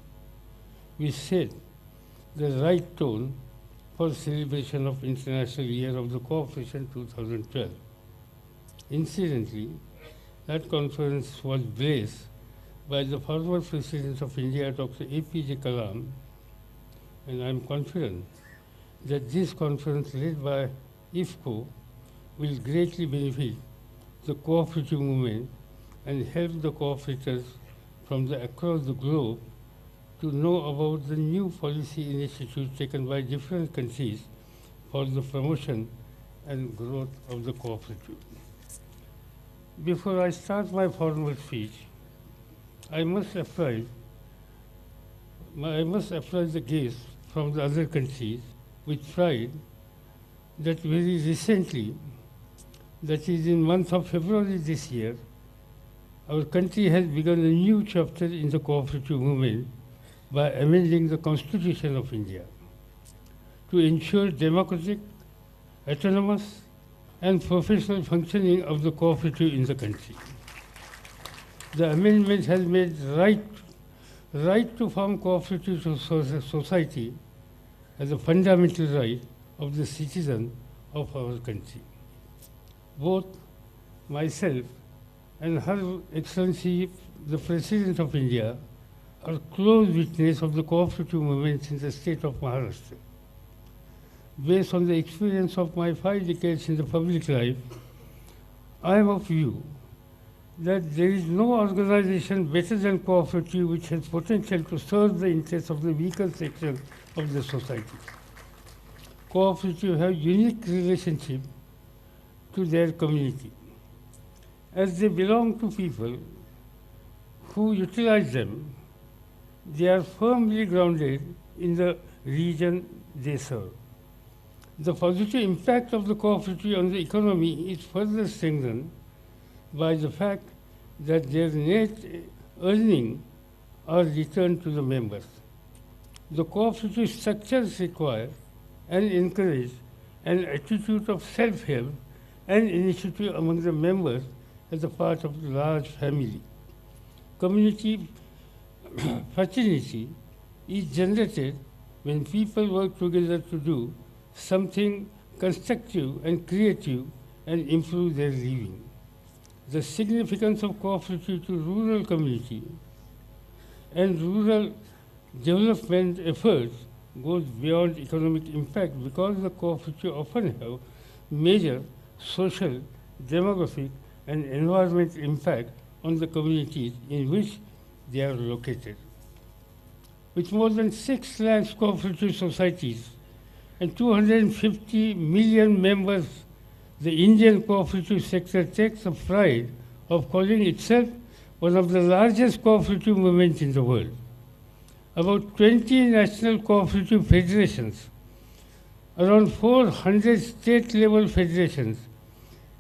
which set the right tone for celebration of International Year of the Cooperation 2012. Incidentally, that conference was blessed by the former President of India, Dr. APJ Kalam, and I am confident that this conference led by IFFCO will greatly benefit the cooperative movement and help the cooperators from across the globe to know about the new policy initiatives taken by different countries for the promotion and growth of the cooperative. Before I start my formal speech, I must apply the guests from the other countries with pride that very recently, that is in month of February this year, our country has begun a new chapter in the cooperative movement by amending the Constitution of India to ensure democratic, autonomous, and professional functioning of the cooperative in the country. The amendment has made right to form cooperative society as a fundamental right of the citizen of our country. Both myself and Her Excellency, the President of India, are close witness of the cooperative movement in the state of Maharashtra. Based on the experience of my 5 decades in the public life, I am of view that there is no organization better than cooperative which has potential to serve the interests of the weaker section of the society. Cooperative have unique relationship to their community, as they belong to people who utilize them. They are firmly grounded in the region they serve. The positive impact of the cooperative on the economy is further strengthened by the fact that their net earnings are returned to the members. The cooperative structures require and encourage an attitude of self-help and initiative among the members as a part of the large family. Community fraternity is generated when people work together to do something constructive and creative and improve their living. The significance of cooperative to rural community and rural development efforts goes beyond economic impact because the cooperative often have major social, demographic, and environmental impact on the communities in which they are located. With more than 6 lakh cooperative societies and 250 million members, the Indian cooperative sector takes a pride of calling itself one of the largest cooperative movements in the world. About 20 national cooperative federations, around 400 state-level federations,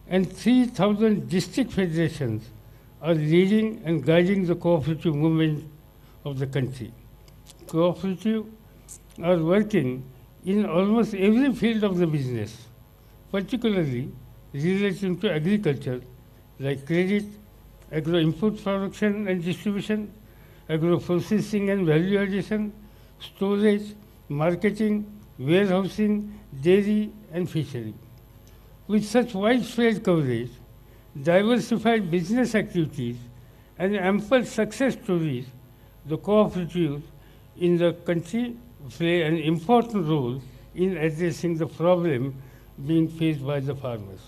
and 3,000 district federations are leading and guiding the cooperative movement of the country. Cooperative are working in almost every field of the business, particularly relating to agriculture, like credit, agro-input production and distribution, agro-processing and value addition, storage, marketing, warehousing, dairy, and fishery. With such widespread coverage, diversified business activities, and ample success stories, the cooperatives in the country play an important role in addressing the problem being faced by the farmers.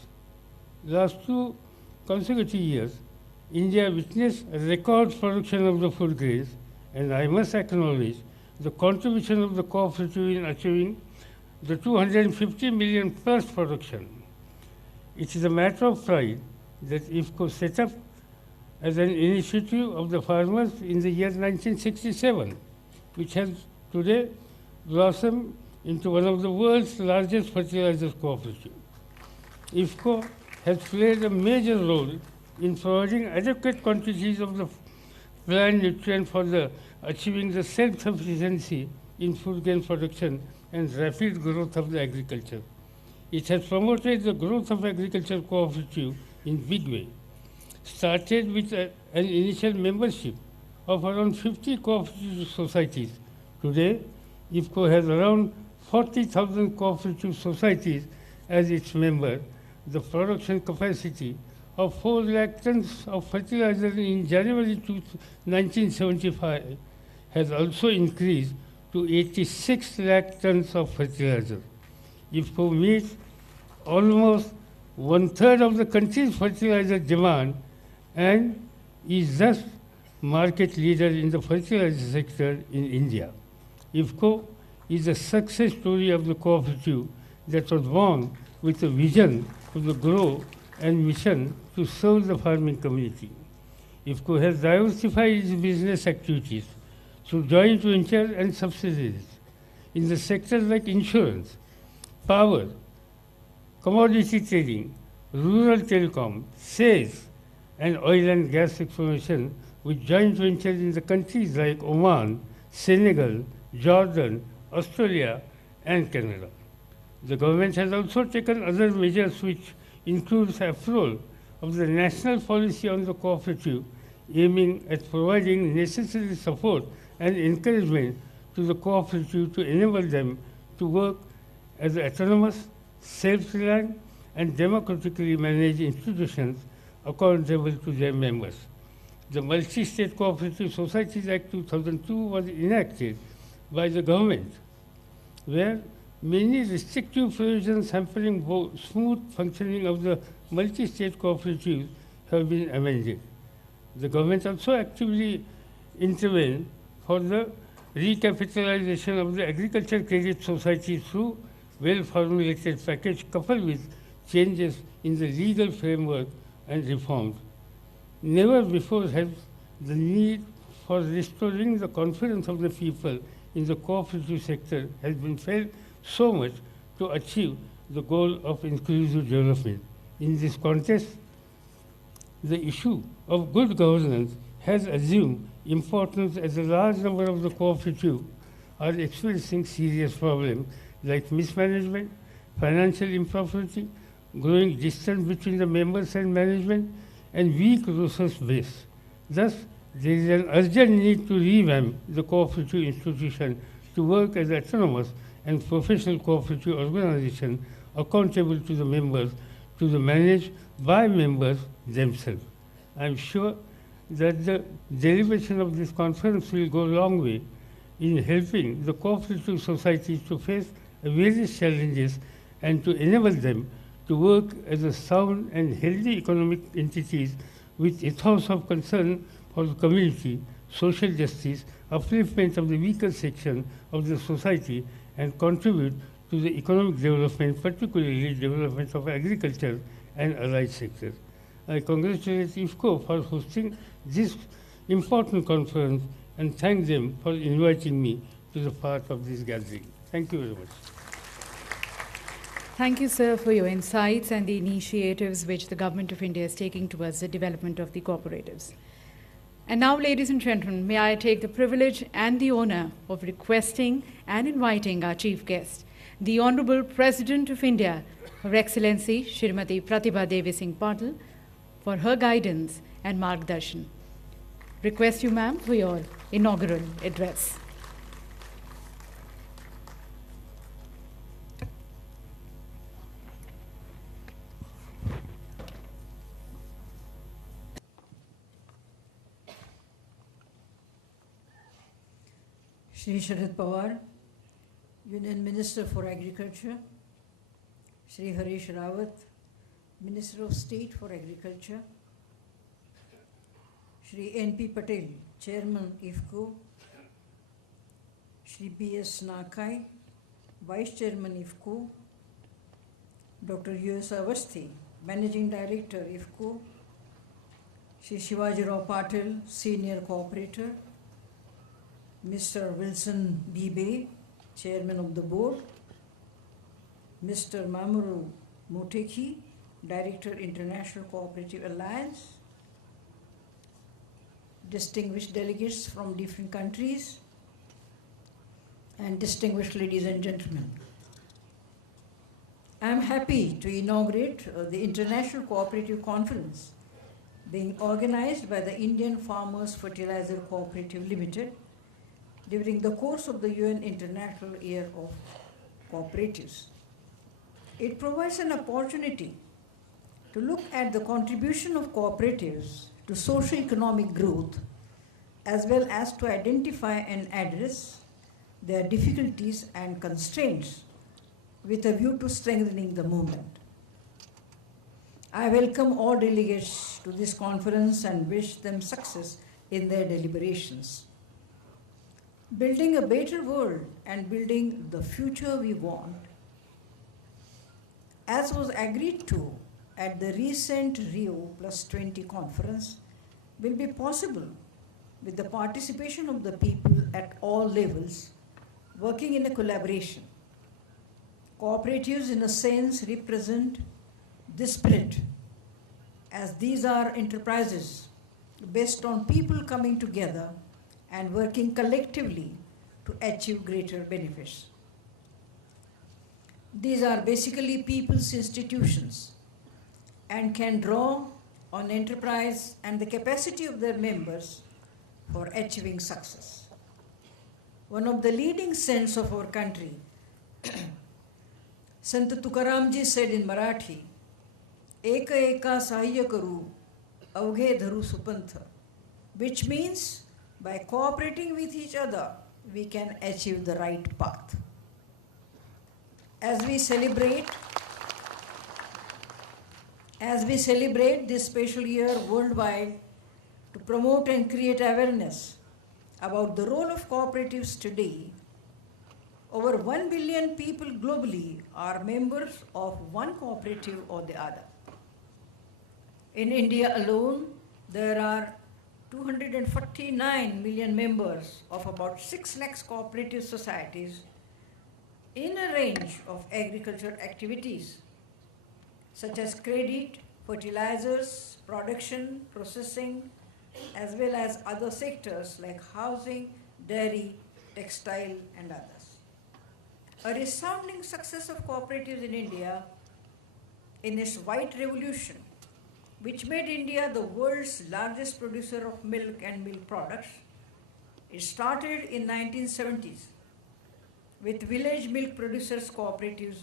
Last 2 consecutive years, India witnessed a record production of the food grains, and I must acknowledge the contribution of the cooperative in achieving the 250 million plus production. it is a matter of pride that IFFCO set up as an initiative of the farmers in the year 1967, which has today blossomed into one of the world's largest fertilizers cooperative. IFFCO has played a major role in providing adequate quantities of the plant nutrient for achieving the self-sufficiency in food grain production and rapid growth of the agriculture. It has promoted the growth of agriculture cooperative in big way. Started with an initial membership of around 50 cooperative societies. Today, IFFCO has around 40,000 cooperative societies as its member. The production capacity of 4 lakh tons of fertilizer in January 1975 has also increased to 86 lakh tons of fertilizer. IFFCO meets almost 1/3 of the country's fertilizer demand and is thus market leader in the fertilizer sector in India. IFFCO is a success story of the cooperative that was born with a vision to the grow and mission to serve the farming community. IFFCO has diversified its business activities through joint ventures and subsidiaries in the sectors like insurance, power, commodity trading, rural telecom, sales, and oil and gas exploration with joint ventures in the countries like Oman, Senegal, Jordan, Australia, and Canada. The government has also taken other measures which includes approval of the national policy on the cooperative, aiming at providing necessary support and encouragement to the cooperative to enable them to work as autonomous, self-reliant, and democratically managed institutions accountable to their members. The Multi-State Cooperative Societies Act 2002 was enacted by the government, where many restrictive provisions hampering smooth functioning of the multi-state cooperatives have been amended. The government also actively intervened for the recapitalization of the agriculture credit society through well-formulated package coupled with changes in the legal framework and reforms. Never before has the need for restoring the confidence of the people in the cooperative sector has been felt so much to achieve the goal of inclusive development. In this context, the issue of good governance has assumed importance as a large number of the cooperatives are experiencing serious problems like mismanagement, financial impropriety, growing distance between the members and management, and weak resource base. Thus, there is an urgent need to revamp the cooperative institution to work as autonomous and professional cooperative organization accountable to the members, to be managed by members themselves. I am sure that the deliberation of this conference will go a long way in helping the cooperative societies to face various challenges and to enable them to work as a sound and healthy economic entities with ethos of concern for the community, social justice, upliftment of the weaker section of the society, and contribute to the economic development, particularly development of agriculture and allied sectors. I congratulate IFFCO for hosting this important conference and thank them for inviting me to the part of this gathering. Thank you very much. Thank you, sir, for your insights and the initiatives which the Government of India is taking towards the development of the cooperatives. And now, ladies and gentlemen, may I take the privilege and the honor of requesting and inviting our chief guest, the Honorable President of India, Her Excellency Shrimati Pratibha Devi Singh Patil, for her guidance and margdarshan. Request you, ma'am, for your inaugural address. Shri Sharad Pawar, Union Minister for Agriculture, Shri Harish Rawat, Minister of State for Agriculture, Shri N.P. Patel, Chairman IFFCO, Shri B.S. Vice Chairman IFFCO, Dr. U.S. Awasthi, Managing Director, IFFCO, Shri Shivaji Rao Patil, Senior Cooperator, Mr. Wilson Bibe, Chairman of the Board, Mr. Mamoru Moteki, Director, International Cooperative Alliance, distinguished delegates from different countries, and distinguished ladies and gentlemen. I am happy to inaugurate the International Cooperative Conference being organized by the Indian Farmers Fertilizer Cooperative Limited during the course of the UN International Year of Cooperatives. It provides an opportunity to look at the contribution of cooperatives to socio-economic growth, as well as to identify and address their difficulties and constraints with a view to strengthening the movement. I welcome all delegates to this conference and wish them success in their deliberations. Building a better world and building the future we want, as was agreed to at the recent Rio +20 conference, will be possible with the participation of the people at all levels working in a collaboration. Cooperatives, in a sense, represent this spirit, as these are enterprises based on people coming together and working collectively to achieve greater benefits. These are basically people's institutions and can draw on enterprise and the capacity of their members for achieving success. One of the leading saints of our country, Sant Tukaramji, said in Marathi, Eka eka sahya karu, avghe dharu supantha, which means by cooperating with each other, we can achieve the right path. As we celebrate this special year worldwide to promote and create awareness about the role of cooperatives today, over 1 billion people globally are members of one cooperative or the other. In India alone, there are 249 million members of about 6 lakhs cooperative societies in a range of agricultural activities such as credit, fertilizers, production, processing, as well as other sectors like housing, dairy, textile, and others. A resounding success of cooperatives in India in its white revolution, which made India the world's largest producer of milk and milk products, it started in 1970s with village milk producers cooperatives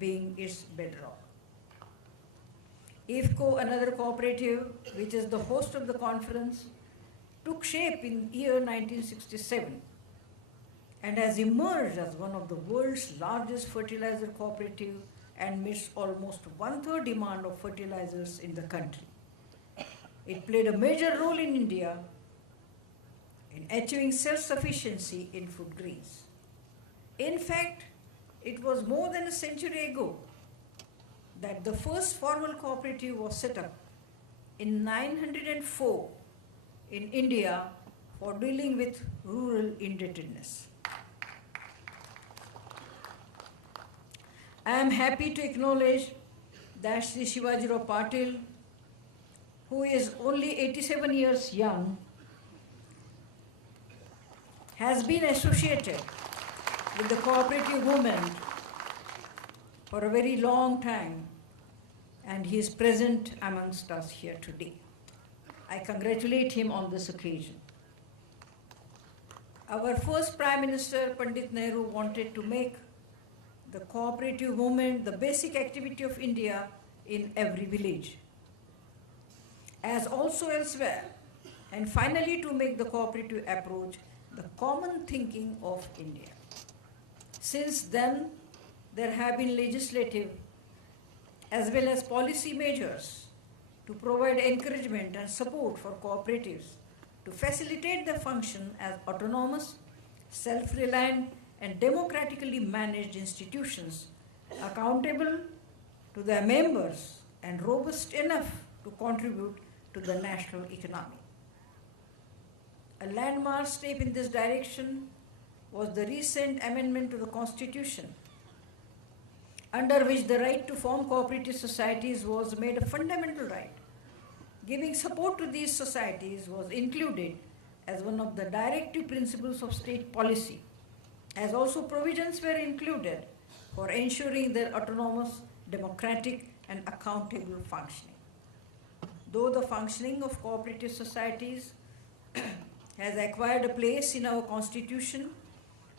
being its bedrock. IFFCO, another cooperative which is the host of the conference, took shape in year 1967 and has emerged as one of the world's largest fertilizer cooperative and meets almost 1/3 demand of fertilizers in the country. It played a major role in India in achieving self-sufficiency in food grains. In fact, it was more than a century ago that the first formal cooperative was set up in 904 in India for dealing with rural indebtedness. I am happy to acknowledge that Shri Shivaji Rao Patil, who is only 87 years young, has been associated with the cooperative movement for a very long time, and he is present amongst us here today. I congratulate him on this occasion. Our first Prime Minister, Pandit Nehru, wanted to make the cooperative movement the basic activity of India in every village, as also elsewhere, and finally to make the cooperative approach the common thinking of India. Since then, there have been legislative as well as policy measures to provide encouragement and support for cooperatives to facilitate their function as autonomous, self-reliant, and democratically managed institutions accountable to their members and robust enough to contribute to the national economy. A landmark step in this direction was the recent amendment to the Constitution, under which the right to form cooperative societies was made a fundamental right. Giving support to these societies was included as one of the directive principles of state policy, as also provisions were included for ensuring their autonomous, democratic, and accountable functioning. Though the functioning of cooperative societies has acquired a place in our Constitution,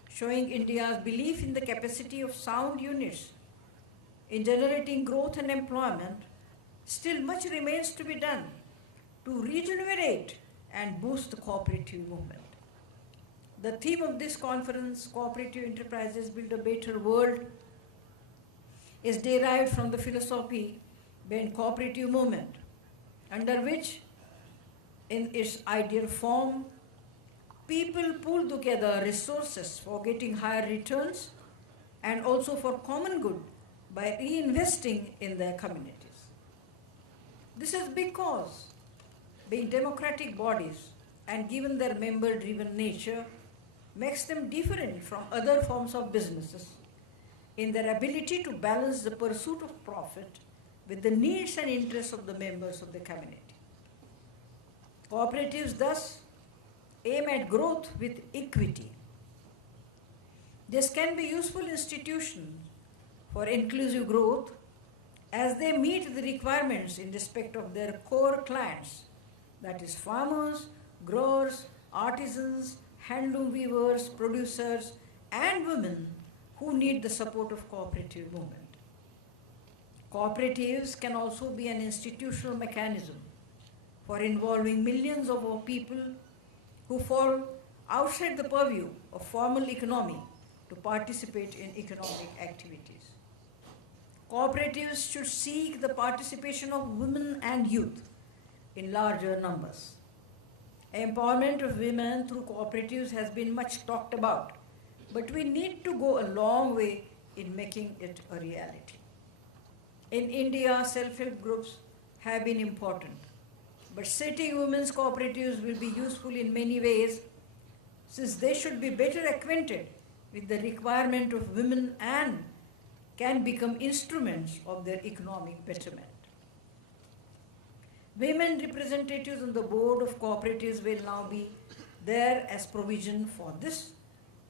showing India's belief in the capacity of sound units in generating growth and employment, still much remains to be done to regenerate and boost the cooperative movement. The theme of this conference, Cooperative Enterprises Build a Better World, is derived from the philosophy behind cooperative movement, under which, in its ideal form, people pool together resources for getting higher returns and also for common good by reinvesting in their communities. This is because, being democratic bodies and given their member-driven nature, makes them different from other forms of businesses in their ability to balance the pursuit of profit with the needs and interests of the members of the community. Cooperatives thus aim at growth with equity. This can be useful institutions for inclusive growth as they meet the requirements in respect of their core clients, that is farmers, growers, artisans, handloom weavers, producers, and women who need the support of cooperative movement. Cooperatives can also be an institutional mechanism for involving millions of our people who fall outside the purview of formal economy to participate in economic activities. Cooperatives should seek the participation of women and youth in larger numbers. Empowerment of women through cooperatives has been much talked about, but we need to go a long way in making it a reality. In India, self-help groups have been important, but setting women's cooperatives will be useful in many ways, since they should be better acquainted with the requirement of women and can become instruments of their economic betterment. Women representatives on the board of cooperatives will now be there as provision for this,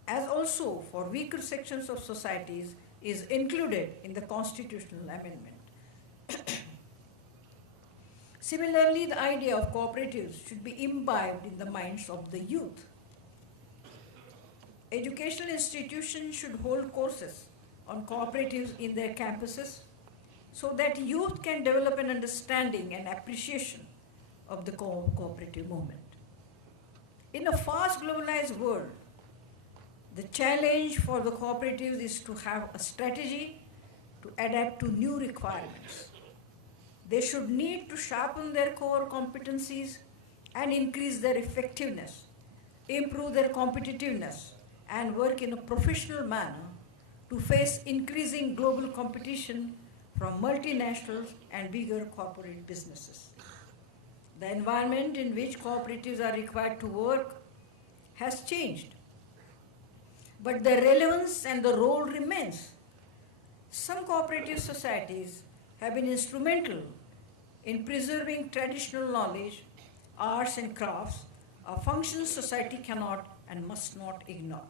as also for weaker sections of societies is included in the constitutional amendment. Similarly, the idea of cooperatives should be imbibed in the minds of the youth. Educational institutions should hold courses on cooperatives in their campuses so that youth can develop an understanding and appreciation of the cooperative movement. In a fast globalized world, the challenge for the cooperatives is to have a strategy to adapt to new requirements. They should need to sharpen their core competencies and increase their effectiveness, improve their competitiveness, and work in a professional manner to face increasing global competition from multinationals and bigger corporate businesses. The environment in which cooperatives are required to work has changed, but the relevance and the role remains. Some cooperative societies have been instrumental in preserving traditional knowledge, arts and crafts, a function society cannot and must not ignore.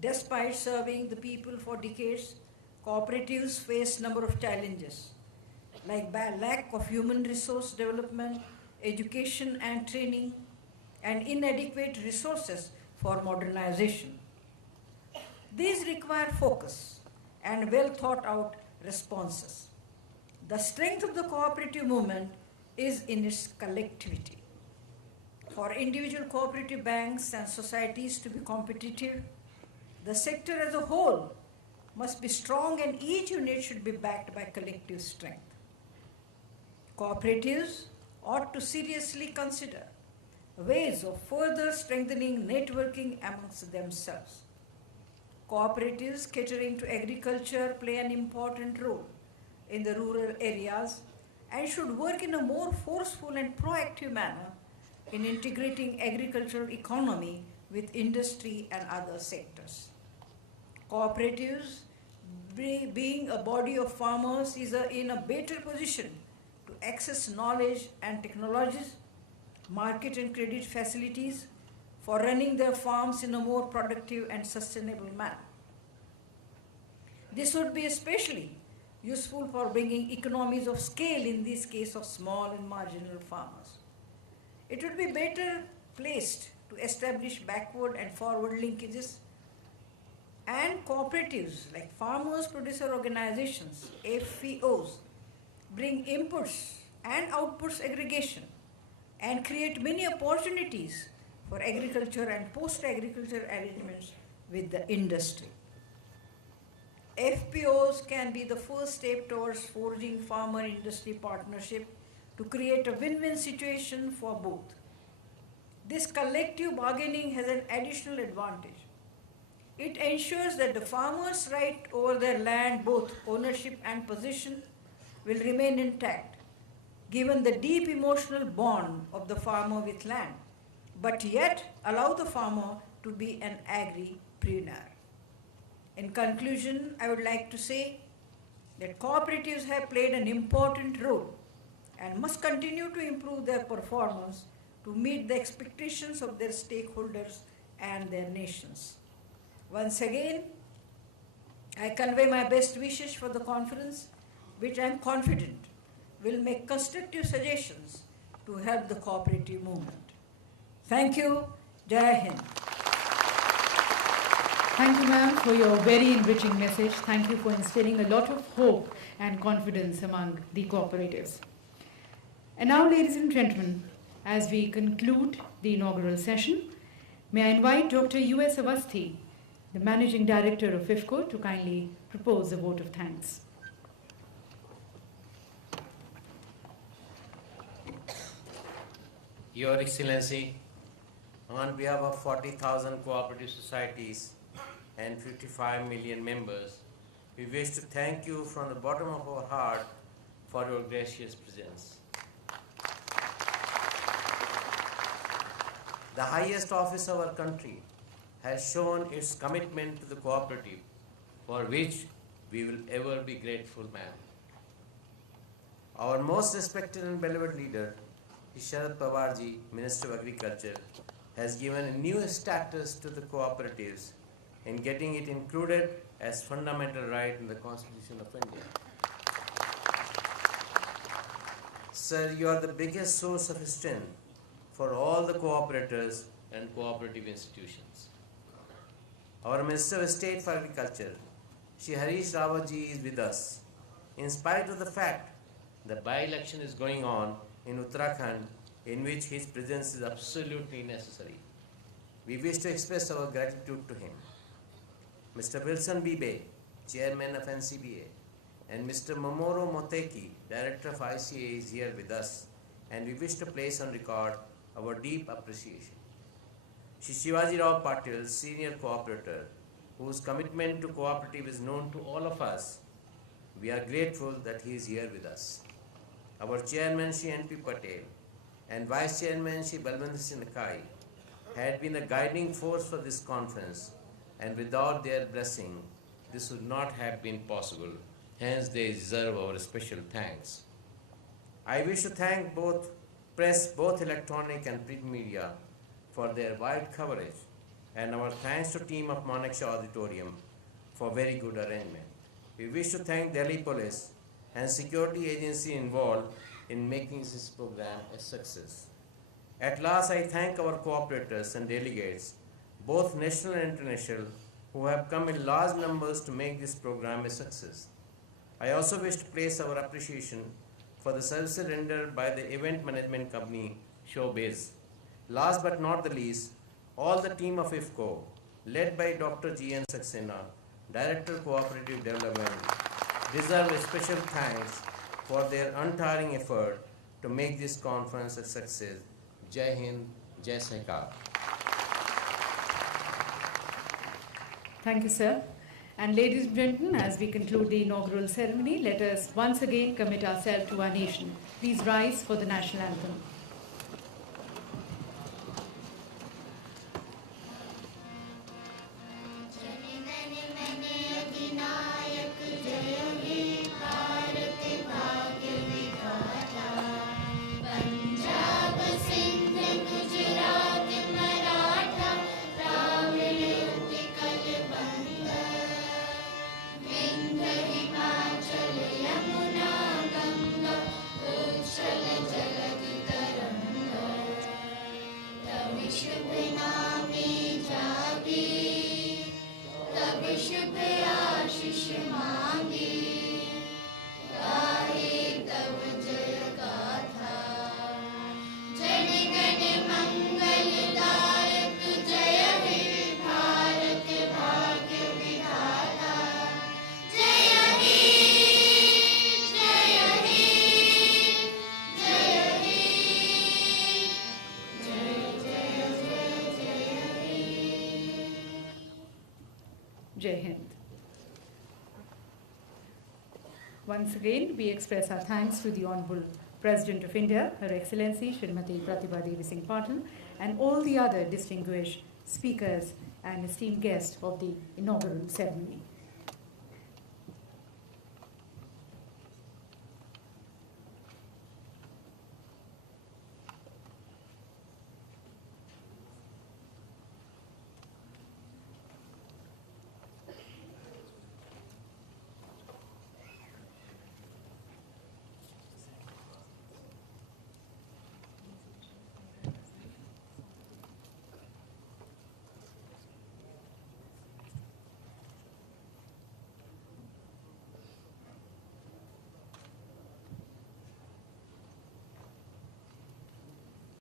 Despite serving the people for decades, cooperatives face a number of challenges, like lack of human resource development, education and training, and inadequate resources for modernization. These require focus and well thought out responses. The strength of the cooperative movement is in its collectivity. For individual cooperative banks and societies to be competitive, the sector as a whole must be strong and each unit should be backed by collective strength. Cooperatives ought to seriously consider ways of further strengthening networking amongst themselves. Cooperatives catering to agriculture play an important role in the rural areas and should work in a more forceful and proactive manner in integrating agricultural economy with industry and other sectors. Cooperatives, being a body of farmers, is in a better position to access knowledge and technologies, market and credit facilities for running their farms in a more productive and sustainable manner. This would be especially useful for bringing economies of scale in this case of small and marginal farmers. It would be better placed to establish backward and forward linkages, and cooperatives like farmers producer organizations, FPOs, bring inputs and outputs aggregation and create many opportunities for agriculture and post-agriculture arrangements with the industry. FPOs can be the first step towards forging farmer-industry partnership to create a win-win situation for both. This collective bargaining has an additional advantage. It ensures that the farmer's right over their land, both ownership and possession, will remain intact, given the deep emotional bond of the farmer with land, but yet allow the farmer to be an agripreneur. In conclusion, I would like to say that cooperatives have played an important role and must continue to improve their performance to meet the expectations of their stakeholders and their nations. Once again, I convey my best wishes for the conference, which I am confident will make constructive suggestions to help the cooperative movement. Thank you. Jai Hind. Thank you, ma'am, for your very enriching message. Thank you for instilling a lot of hope and confidence among the cooperatives. And now, ladies and gentlemen, as we conclude the inaugural session, may I invite Dr. U.S. Awasthi, the Managing Director of IFFCO, to kindly propose a vote of thanks. Your Excellency, on behalf of 40,000 cooperative societies and 55 million members, we wish to thank you from the bottom of our heart for your gracious presence. The highest office of our country has shown its commitment to the cooperative, for which we will ever be grateful, ma'am. Our most respected and beloved leader, Sharad Pawar ji, Minister of Agriculture, has given a new status to the cooperatives in getting it included as fundamental right in the Constitution of India. Sir, you are the biggest source of strength for all the cooperators and cooperative institutions. Our Minister of State for Agriculture, Shri Harish Rawat ji, is with us. In spite of the fact the by-election is going on in Uttarakhand, in which his presence is absolutely necessary, we wish to express our gratitude to him. Mr. Wilson Bibe, Chairman of NCBA, and Mr. Mamoru Moteki, Director of ICA, is here with us, and we wish to place on record our deep appreciation. Shri Shivaji Rao Patil, Senior Cooperator, whose commitment to cooperative is known to all of us, we are grateful that he is here with us. Our Chairman, Shri N.P. Patel, and Vice Chairman, Shri Balwant Singh Nakai, had been a guiding force for this conference, and without their blessing, this would not have been possible. Hence, they deserve our special thanks. I wish to thank both press, both electronic and print media, for their wide coverage, and our thanks to team of Manekshaw Auditorium for very good arrangement. We wish to thank Delhi Police and security agency involved in making this program a success. At last, I thank our cooperators and delegates, both national and international, who have come in large numbers to make this program a success. I also wish to place our appreciation for the services rendered by the event management company, Showbiz. Last but not the least, all the team of IFFCO, led by Dr. G.N. Saxena, Director Cooperative Development, deserve a special thanks for their untiring effort to make this conference a success. Jai Hind, Jai Sahkar. Thank you, sir. And ladies and gentlemen, as we conclude the inaugural ceremony, let us once again commit ourselves to our nation. Please rise for the national anthem. Jai Hind. Once again, we express our thanks to the Honorable President of India, Her Excellency Srimati Pratibha Devi Singh Patil, and all the other distinguished speakers and esteemed guests of the inaugural ceremony.